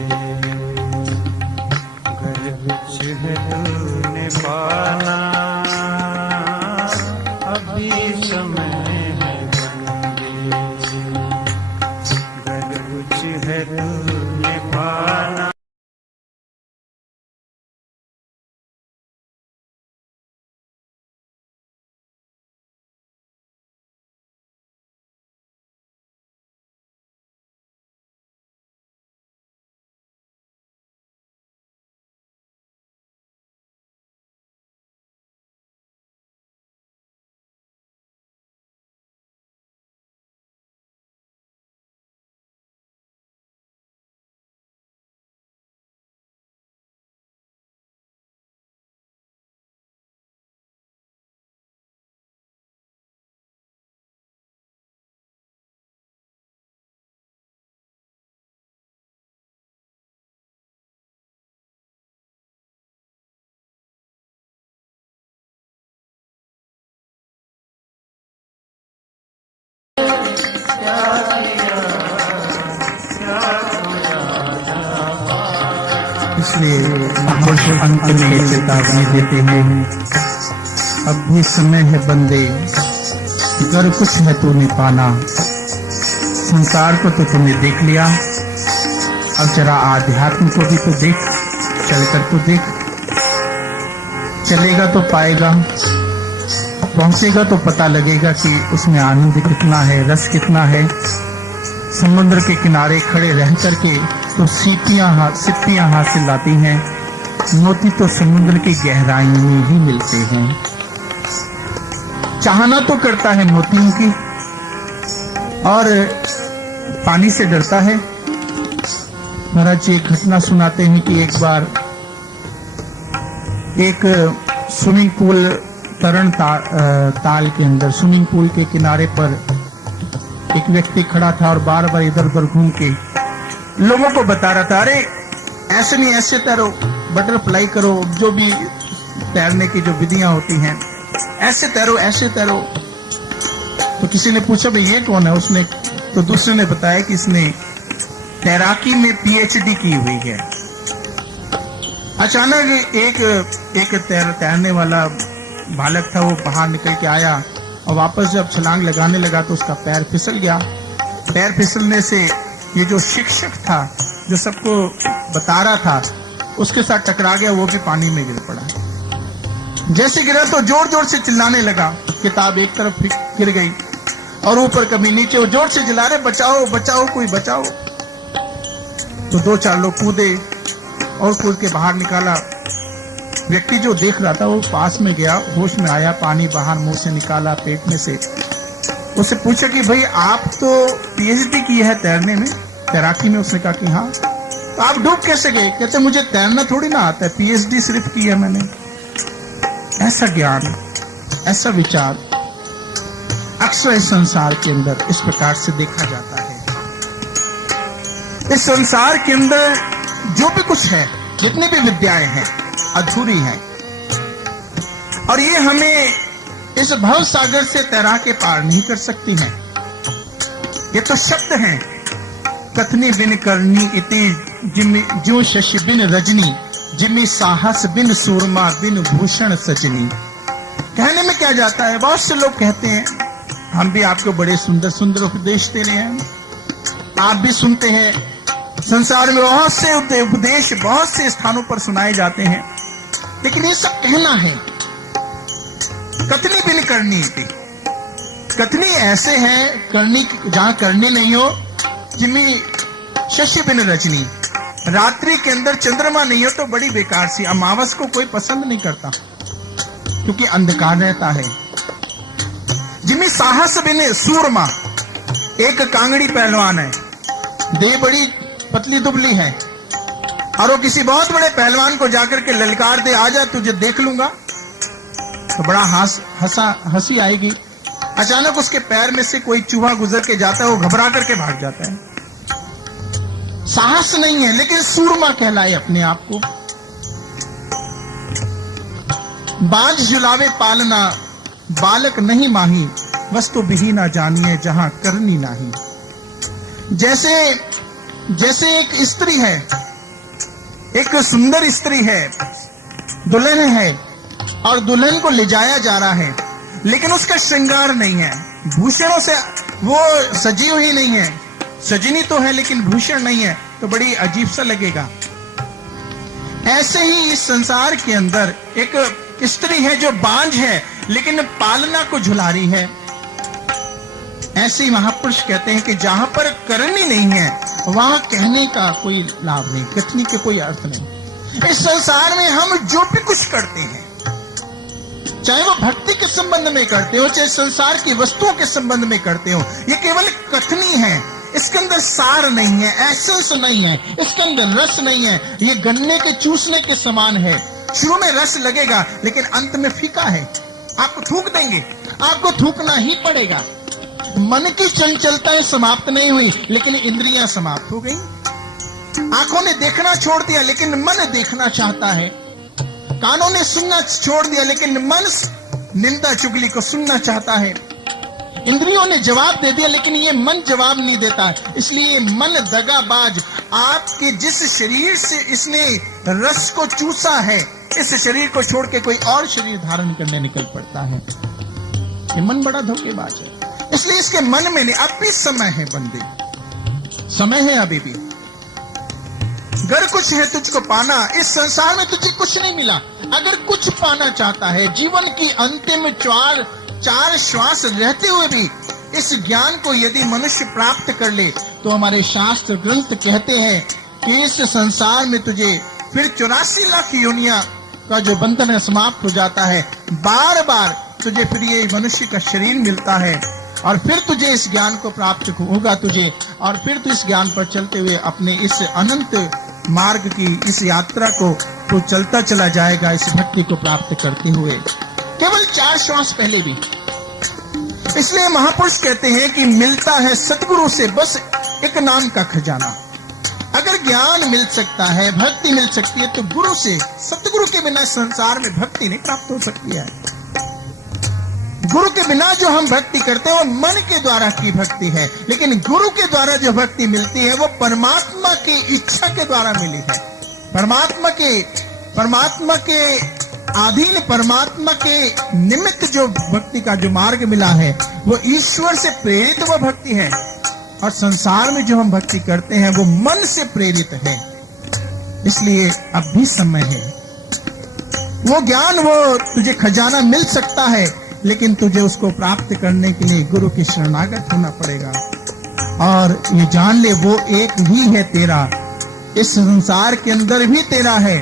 घर कुछ है तूने पाना, अभी समय है बंदे, घर कुछ है तूने पाना। इसलिए महापुरुष अंत में ये चेतावनी देते हैं, अब भी समय है बंदे, अगर कुछ है तूने पाना। संसार को तो तूने देख लिया, अब जरा आध्यात्म को भी तो देख, चलकर तो देख। चलेगा तो पाएगा, पहुंचेगा तो पता लगेगा कि उसमें आनंद कितना है, रस कितना है। समुद्र के किनारे खड़े रह करके तो सिप्पियां हासिल लाती हैं, मोती तो समुद्र की गहराई में ही मिलते हैं। चाहना तो करता है मोतियों की और पानी से डरता है। महाराज जी एक घटना सुनाते हैं कि एक बार एक स्विमिंग पूल तरण ताल के अंदर, स्विमिंग पूल के किनारे पर एक व्यक्ति खड़ा था और बार बार इधर उधर घूम के लोगों को बता रहा था, अरे ऐसे नहीं, ऐसे तैरो, बटरफ्लाई करो, जो भी तैरने की जो विधियां होती हैं, ऐसे तैरो, ऐसे तैरो। तो किसी ने पूछा भाई ये कौन है? उसने तो दूसरे ने बताया कि इसने तैराकी में पीएचडी की हुई है। अचानक एक तैरने वाला बालक था, वो बाहर निकल के आया और वापस जब छलांग लगाने लगा तो उसका पैर फिसल गया। पैर फिसलने से ये जो शिक्षक था, जो सबको बता रहा था, उसके साथ टकरा गया, वो भी पानी में गिर पड़ा। जैसे गिरा तो जोर जोर से चिल्लाने लगा, किताब एक तरफ गिर गई और ऊपर कभी नीचे, वो जोर से चिल्ला रहे, बचाओ बचाओ, कोई बचाओ। तो 2-4 लोग कूदे और कूद के बाहर निकाला। व्यक्ति जो देख रहा था वो पास में गया, होश में आया, पानी बाहर मुंह से निकाला, पेट में से। उससे पूछा कि भाई आप तो पीएचडी की है तैरने में, तैराकी में? उसने कहा कि हाँ। तो आप डूब कैसे गए? कहते मुझे तैरना थोड़ी ना आता है, पीएचडी सिर्फ की है मैंने। ऐसा ज्ञान, ऐसा विचार अक्सर इस संसार के अंदर इस प्रकार से देखा जाता है। इस संसार के अंदर जो भी कुछ है, जितनी भी विद्याएं हैं, अधूरी हैं और ये हमें इस भव सागर से तैरा के पार नहीं कर सकती हैं। ये तो शब्द हैं, कथनी बिन करनी इति जो शशि बिन रजनी, जिमी साहस बिन सूरमा बिन भूषण सजनी। कहने में क्या जाता है? बहुत से लोग कहते हैं हम भी आपको बड़े सुंदर सुंदर उपदेश दे रहे हैं, आप भी सुनते हैं। संसार में बहुत से उपदेश बहुत से स्थानों पर सुनाए जाते हैं, लेकिन ये सब कहना है। कथनी बिन करनी थी, कथनी ऐसे है करनी जहां करनी नहीं हो। जिमी शशि बिन रजनी, रात्रि के अंदर चंद्रमा नहीं हो तो बड़ी बेकार सी। अमावस को कोई पसंद नहीं करता क्योंकि अंधकार रहता है। जिमी साहस बिन सूरमा, एक कांगड़ी पहलवान है, देह बड़ी पतली दुबली है और वो किसी बहुत बड़े पहलवान को जाकर के ललकार दे, आजा तुझे देख लूंगा, तो बड़ा हंसी आएगी। अचानक उसके पैर में से कोई चूहा गुजर के जाता है, वो घबरा करके भाग जाता है। साहस नहीं है लेकिन सूरमा कहलाए अपने आप को। बाज जुलावे पालना, बालक नहीं माही, वस्तु बिही ना जानिए जहां करनी नाही। जैसे एक स्त्री है, एक सुंदर स्त्री है, दुल्हन है, और दुल्हन को ले जाया जा रहा है, लेकिन उसका श्रृंगार नहीं है, भूषणों से वो सजी हुई नहीं है, सजनी तो है लेकिन भूषण नहीं है, तो बड़ी अजीब सा लगेगा। ऐसे ही इस संसार के अंदर एक स्त्री है जो बांझ है लेकिन पालना को झुला रही है। ऐसे ही महापुरुष कहते हैं कि जहां पर करनी नहीं है वहां कहने का कोई लाभ नहीं, कथनी के कोई अर्थ नहीं। इस संसार में हम जो भी कुछ करते हैं, चाहे वो भक्ति के संबंध में करते हो, चाहे संसार की वस्तुओं के संबंध में करते हो, ये केवल कथनी है, इसके अंदर सार नहीं है, एसेंस नहीं है, इसके अंदर रस नहीं है। ये गन्ने के चूसने के समान है, शुरू में रस लगेगा लेकिन अंत में फीका है। आपको थूक देंगे, आपको थूकना ही पड़ेगा। मन की चंचलताएं समाप्त नहीं हुई लेकिन इंद्रियां समाप्त हो गई। आंखों ने देखना छोड़ दिया लेकिन मन देखना चाहता है, कानों ने सुनना छोड़ दिया लेकिन मन निंदा चुगली को सुनना चाहता है, इंद्रियों ने जवाब दे दिया लेकिन ये मन जवाब नहीं देता। इसलिए मन दगाबाज, आपके जिस शरीर से इसने रस को चूसा है, इस शरीर को छोड़ के कोई और शरीर धारण करने निकल पड़ता है। ये मन बड़ा धोखेबाज है। इसलिए इसके मन में नहीं, अब भी समय है बंदे, समय है अभी भी। अगर कुछ है तुझको पाना, इस संसार में तुझे कुछ नहीं मिला, अगर कुछ पाना चाहता है, जीवन की अंतिम चार श्वास रहते हुए भी इस ज्ञान को यदि मनुष्य प्राप्त कर ले, तो हमारे शास्त्र ग्रंथ कहते हैं कि इस संसार में तुझे फिर 84 लाख योनियां का जो बंधन है समाप्त हो जाता है। बार बार तुझे फिर ये मनुष्य का शरीर मिलता है और फिर तुझे इस ज्ञान को प्राप्त होगा तुझे, और फिर तू इस ज्ञान पर चलते हुए अपने इस अनंत मार्ग की इस यात्रा को तू चलता चला जाएगा, इस भक्ति को प्राप्त करते हुए, केवल 4 श्वास पहले भी। इसलिए महापुरुष कहते हैं कि मिलता है सतगुरु से बस एक नाम का खजाना। अगर ज्ञान मिल सकता है, भक्ति मिल सकती है, तो गुरु से, सतगुरु के बिना संसार में भक्ति नहीं प्राप्त हो सकती है। गुरु के बिना जो हम भक्ति करते हैं वो मन के द्वारा की भक्ति है, लेकिन गुरु के द्वारा जो भक्ति मिलती है वो परमात्मा की इच्छा के द्वारा मिली है। परमात्मा के अधीन, परमात्मा के निमित्त जो भक्ति का जो मार्ग मिला है वो ईश्वर से प्रेरित वो भक्ति है, और संसार में जो हम भक्ति करते हैं वो मन से प्रेरित है। इसलिए अब भी समय है, वो ज्ञान, वो तुझे खजाना मिल सकता है, लेकिन तुझे उसको प्राप्त करने के लिए गुरु के शरणागत होना पड़ेगा। और ये जान ले वो एक ही है तेरा, इस संसार के अंदर भी तेरा है,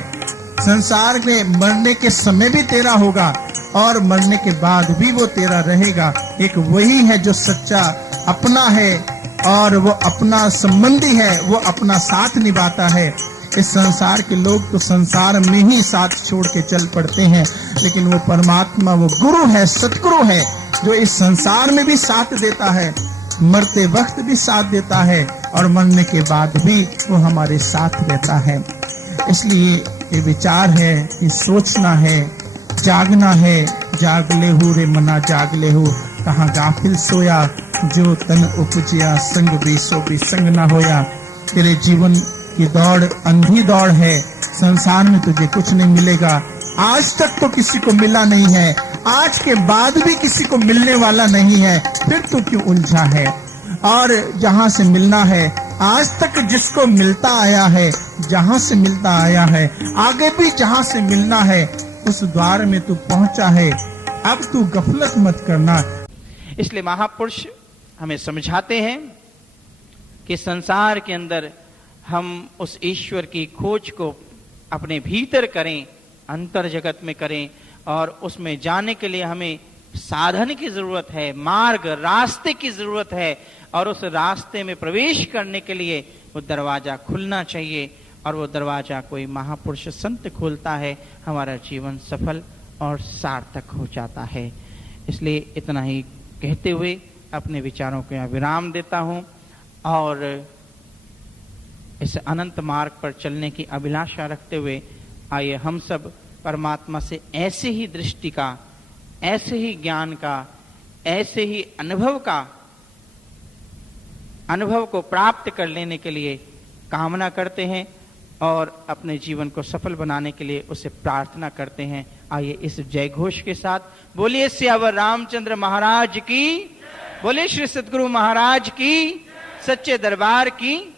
संसार में मरने के समय भी तेरा होगा और मरने के बाद भी वो तेरा रहेगा। एक वही है जो सच्चा अपना है और वो अपना संबंधी है, वो अपना साथ निभाता है। इस संसार के लोग तो संसार में ही साथ छोड़ के चल पड़ते हैं, लेकिन वो परमात्मा, वो गुरु है, सतगुरु है, जो इस संसार में भी साथ देता है, मरते वक्त भी साथ देता है और मरने के बाद भी वो हमारे साथ रहता है। इसलिए ये विचार है, ये सोचना है, जागना है। जाग ले हु रे मना जाग ले हु, कहाँ गाफिल सोया, जो तन उपजिया संग भी सो भी संग ना होया। तेरे जीवन की दौड़ अंधी दौड़ है, संसार में तुझे कुछ नहीं मिलेगा। आज तक तो किसी को मिला नहीं है, आज के बाद भी किसी को मिलने वाला नहीं है, फिर तू क्यों उलझा है? और जहां से मिलना है, आज तक जिसको मिलता आया है, जहां से मिलता आया है, आगे भी जहां से मिलना है, उस द्वार में तू पहुंचा है। अब तू गफलत मत करना। इसलिए महापुरुष हमें समझाते हैं कि संसार के अंदर हम उस ईश्वर की खोज को अपने भीतर करें, अंतर जगत में करें, और उसमें जाने के लिए हमें साधन की जरूरत है, मार्ग, रास्ते की जरूरत है, और उस रास्ते में प्रवेश करने के लिए वो दरवाजा खुलना चाहिए, और वो दरवाजा कोई महापुरुष संत खोलता है, हमारा जीवन सफल और सार्थक हो जाता है। इसलिए इतना ही कहते हुए अपने विचारों को यहाँ विराम देता हूँ, और इस अनंत मार्ग पर चलने की अभिलाषा रखते हुए आइए हम सब परमात्मा से ऐसे ही दृष्टि का, ऐसे ही ज्ञान का, ऐसे ही अनुभव का अनुभव को प्राप्त कर लेने के लिए कामना करते हैं और अपने जीवन को सफल बनाने के लिए उससे प्रार्थना करते हैं। आइए इस जय घोष के साथ बोलिए सियावर रामचंद्र महाराज की, बोलिए श्री सद्गुरु महाराज की, सच्चे दरबार की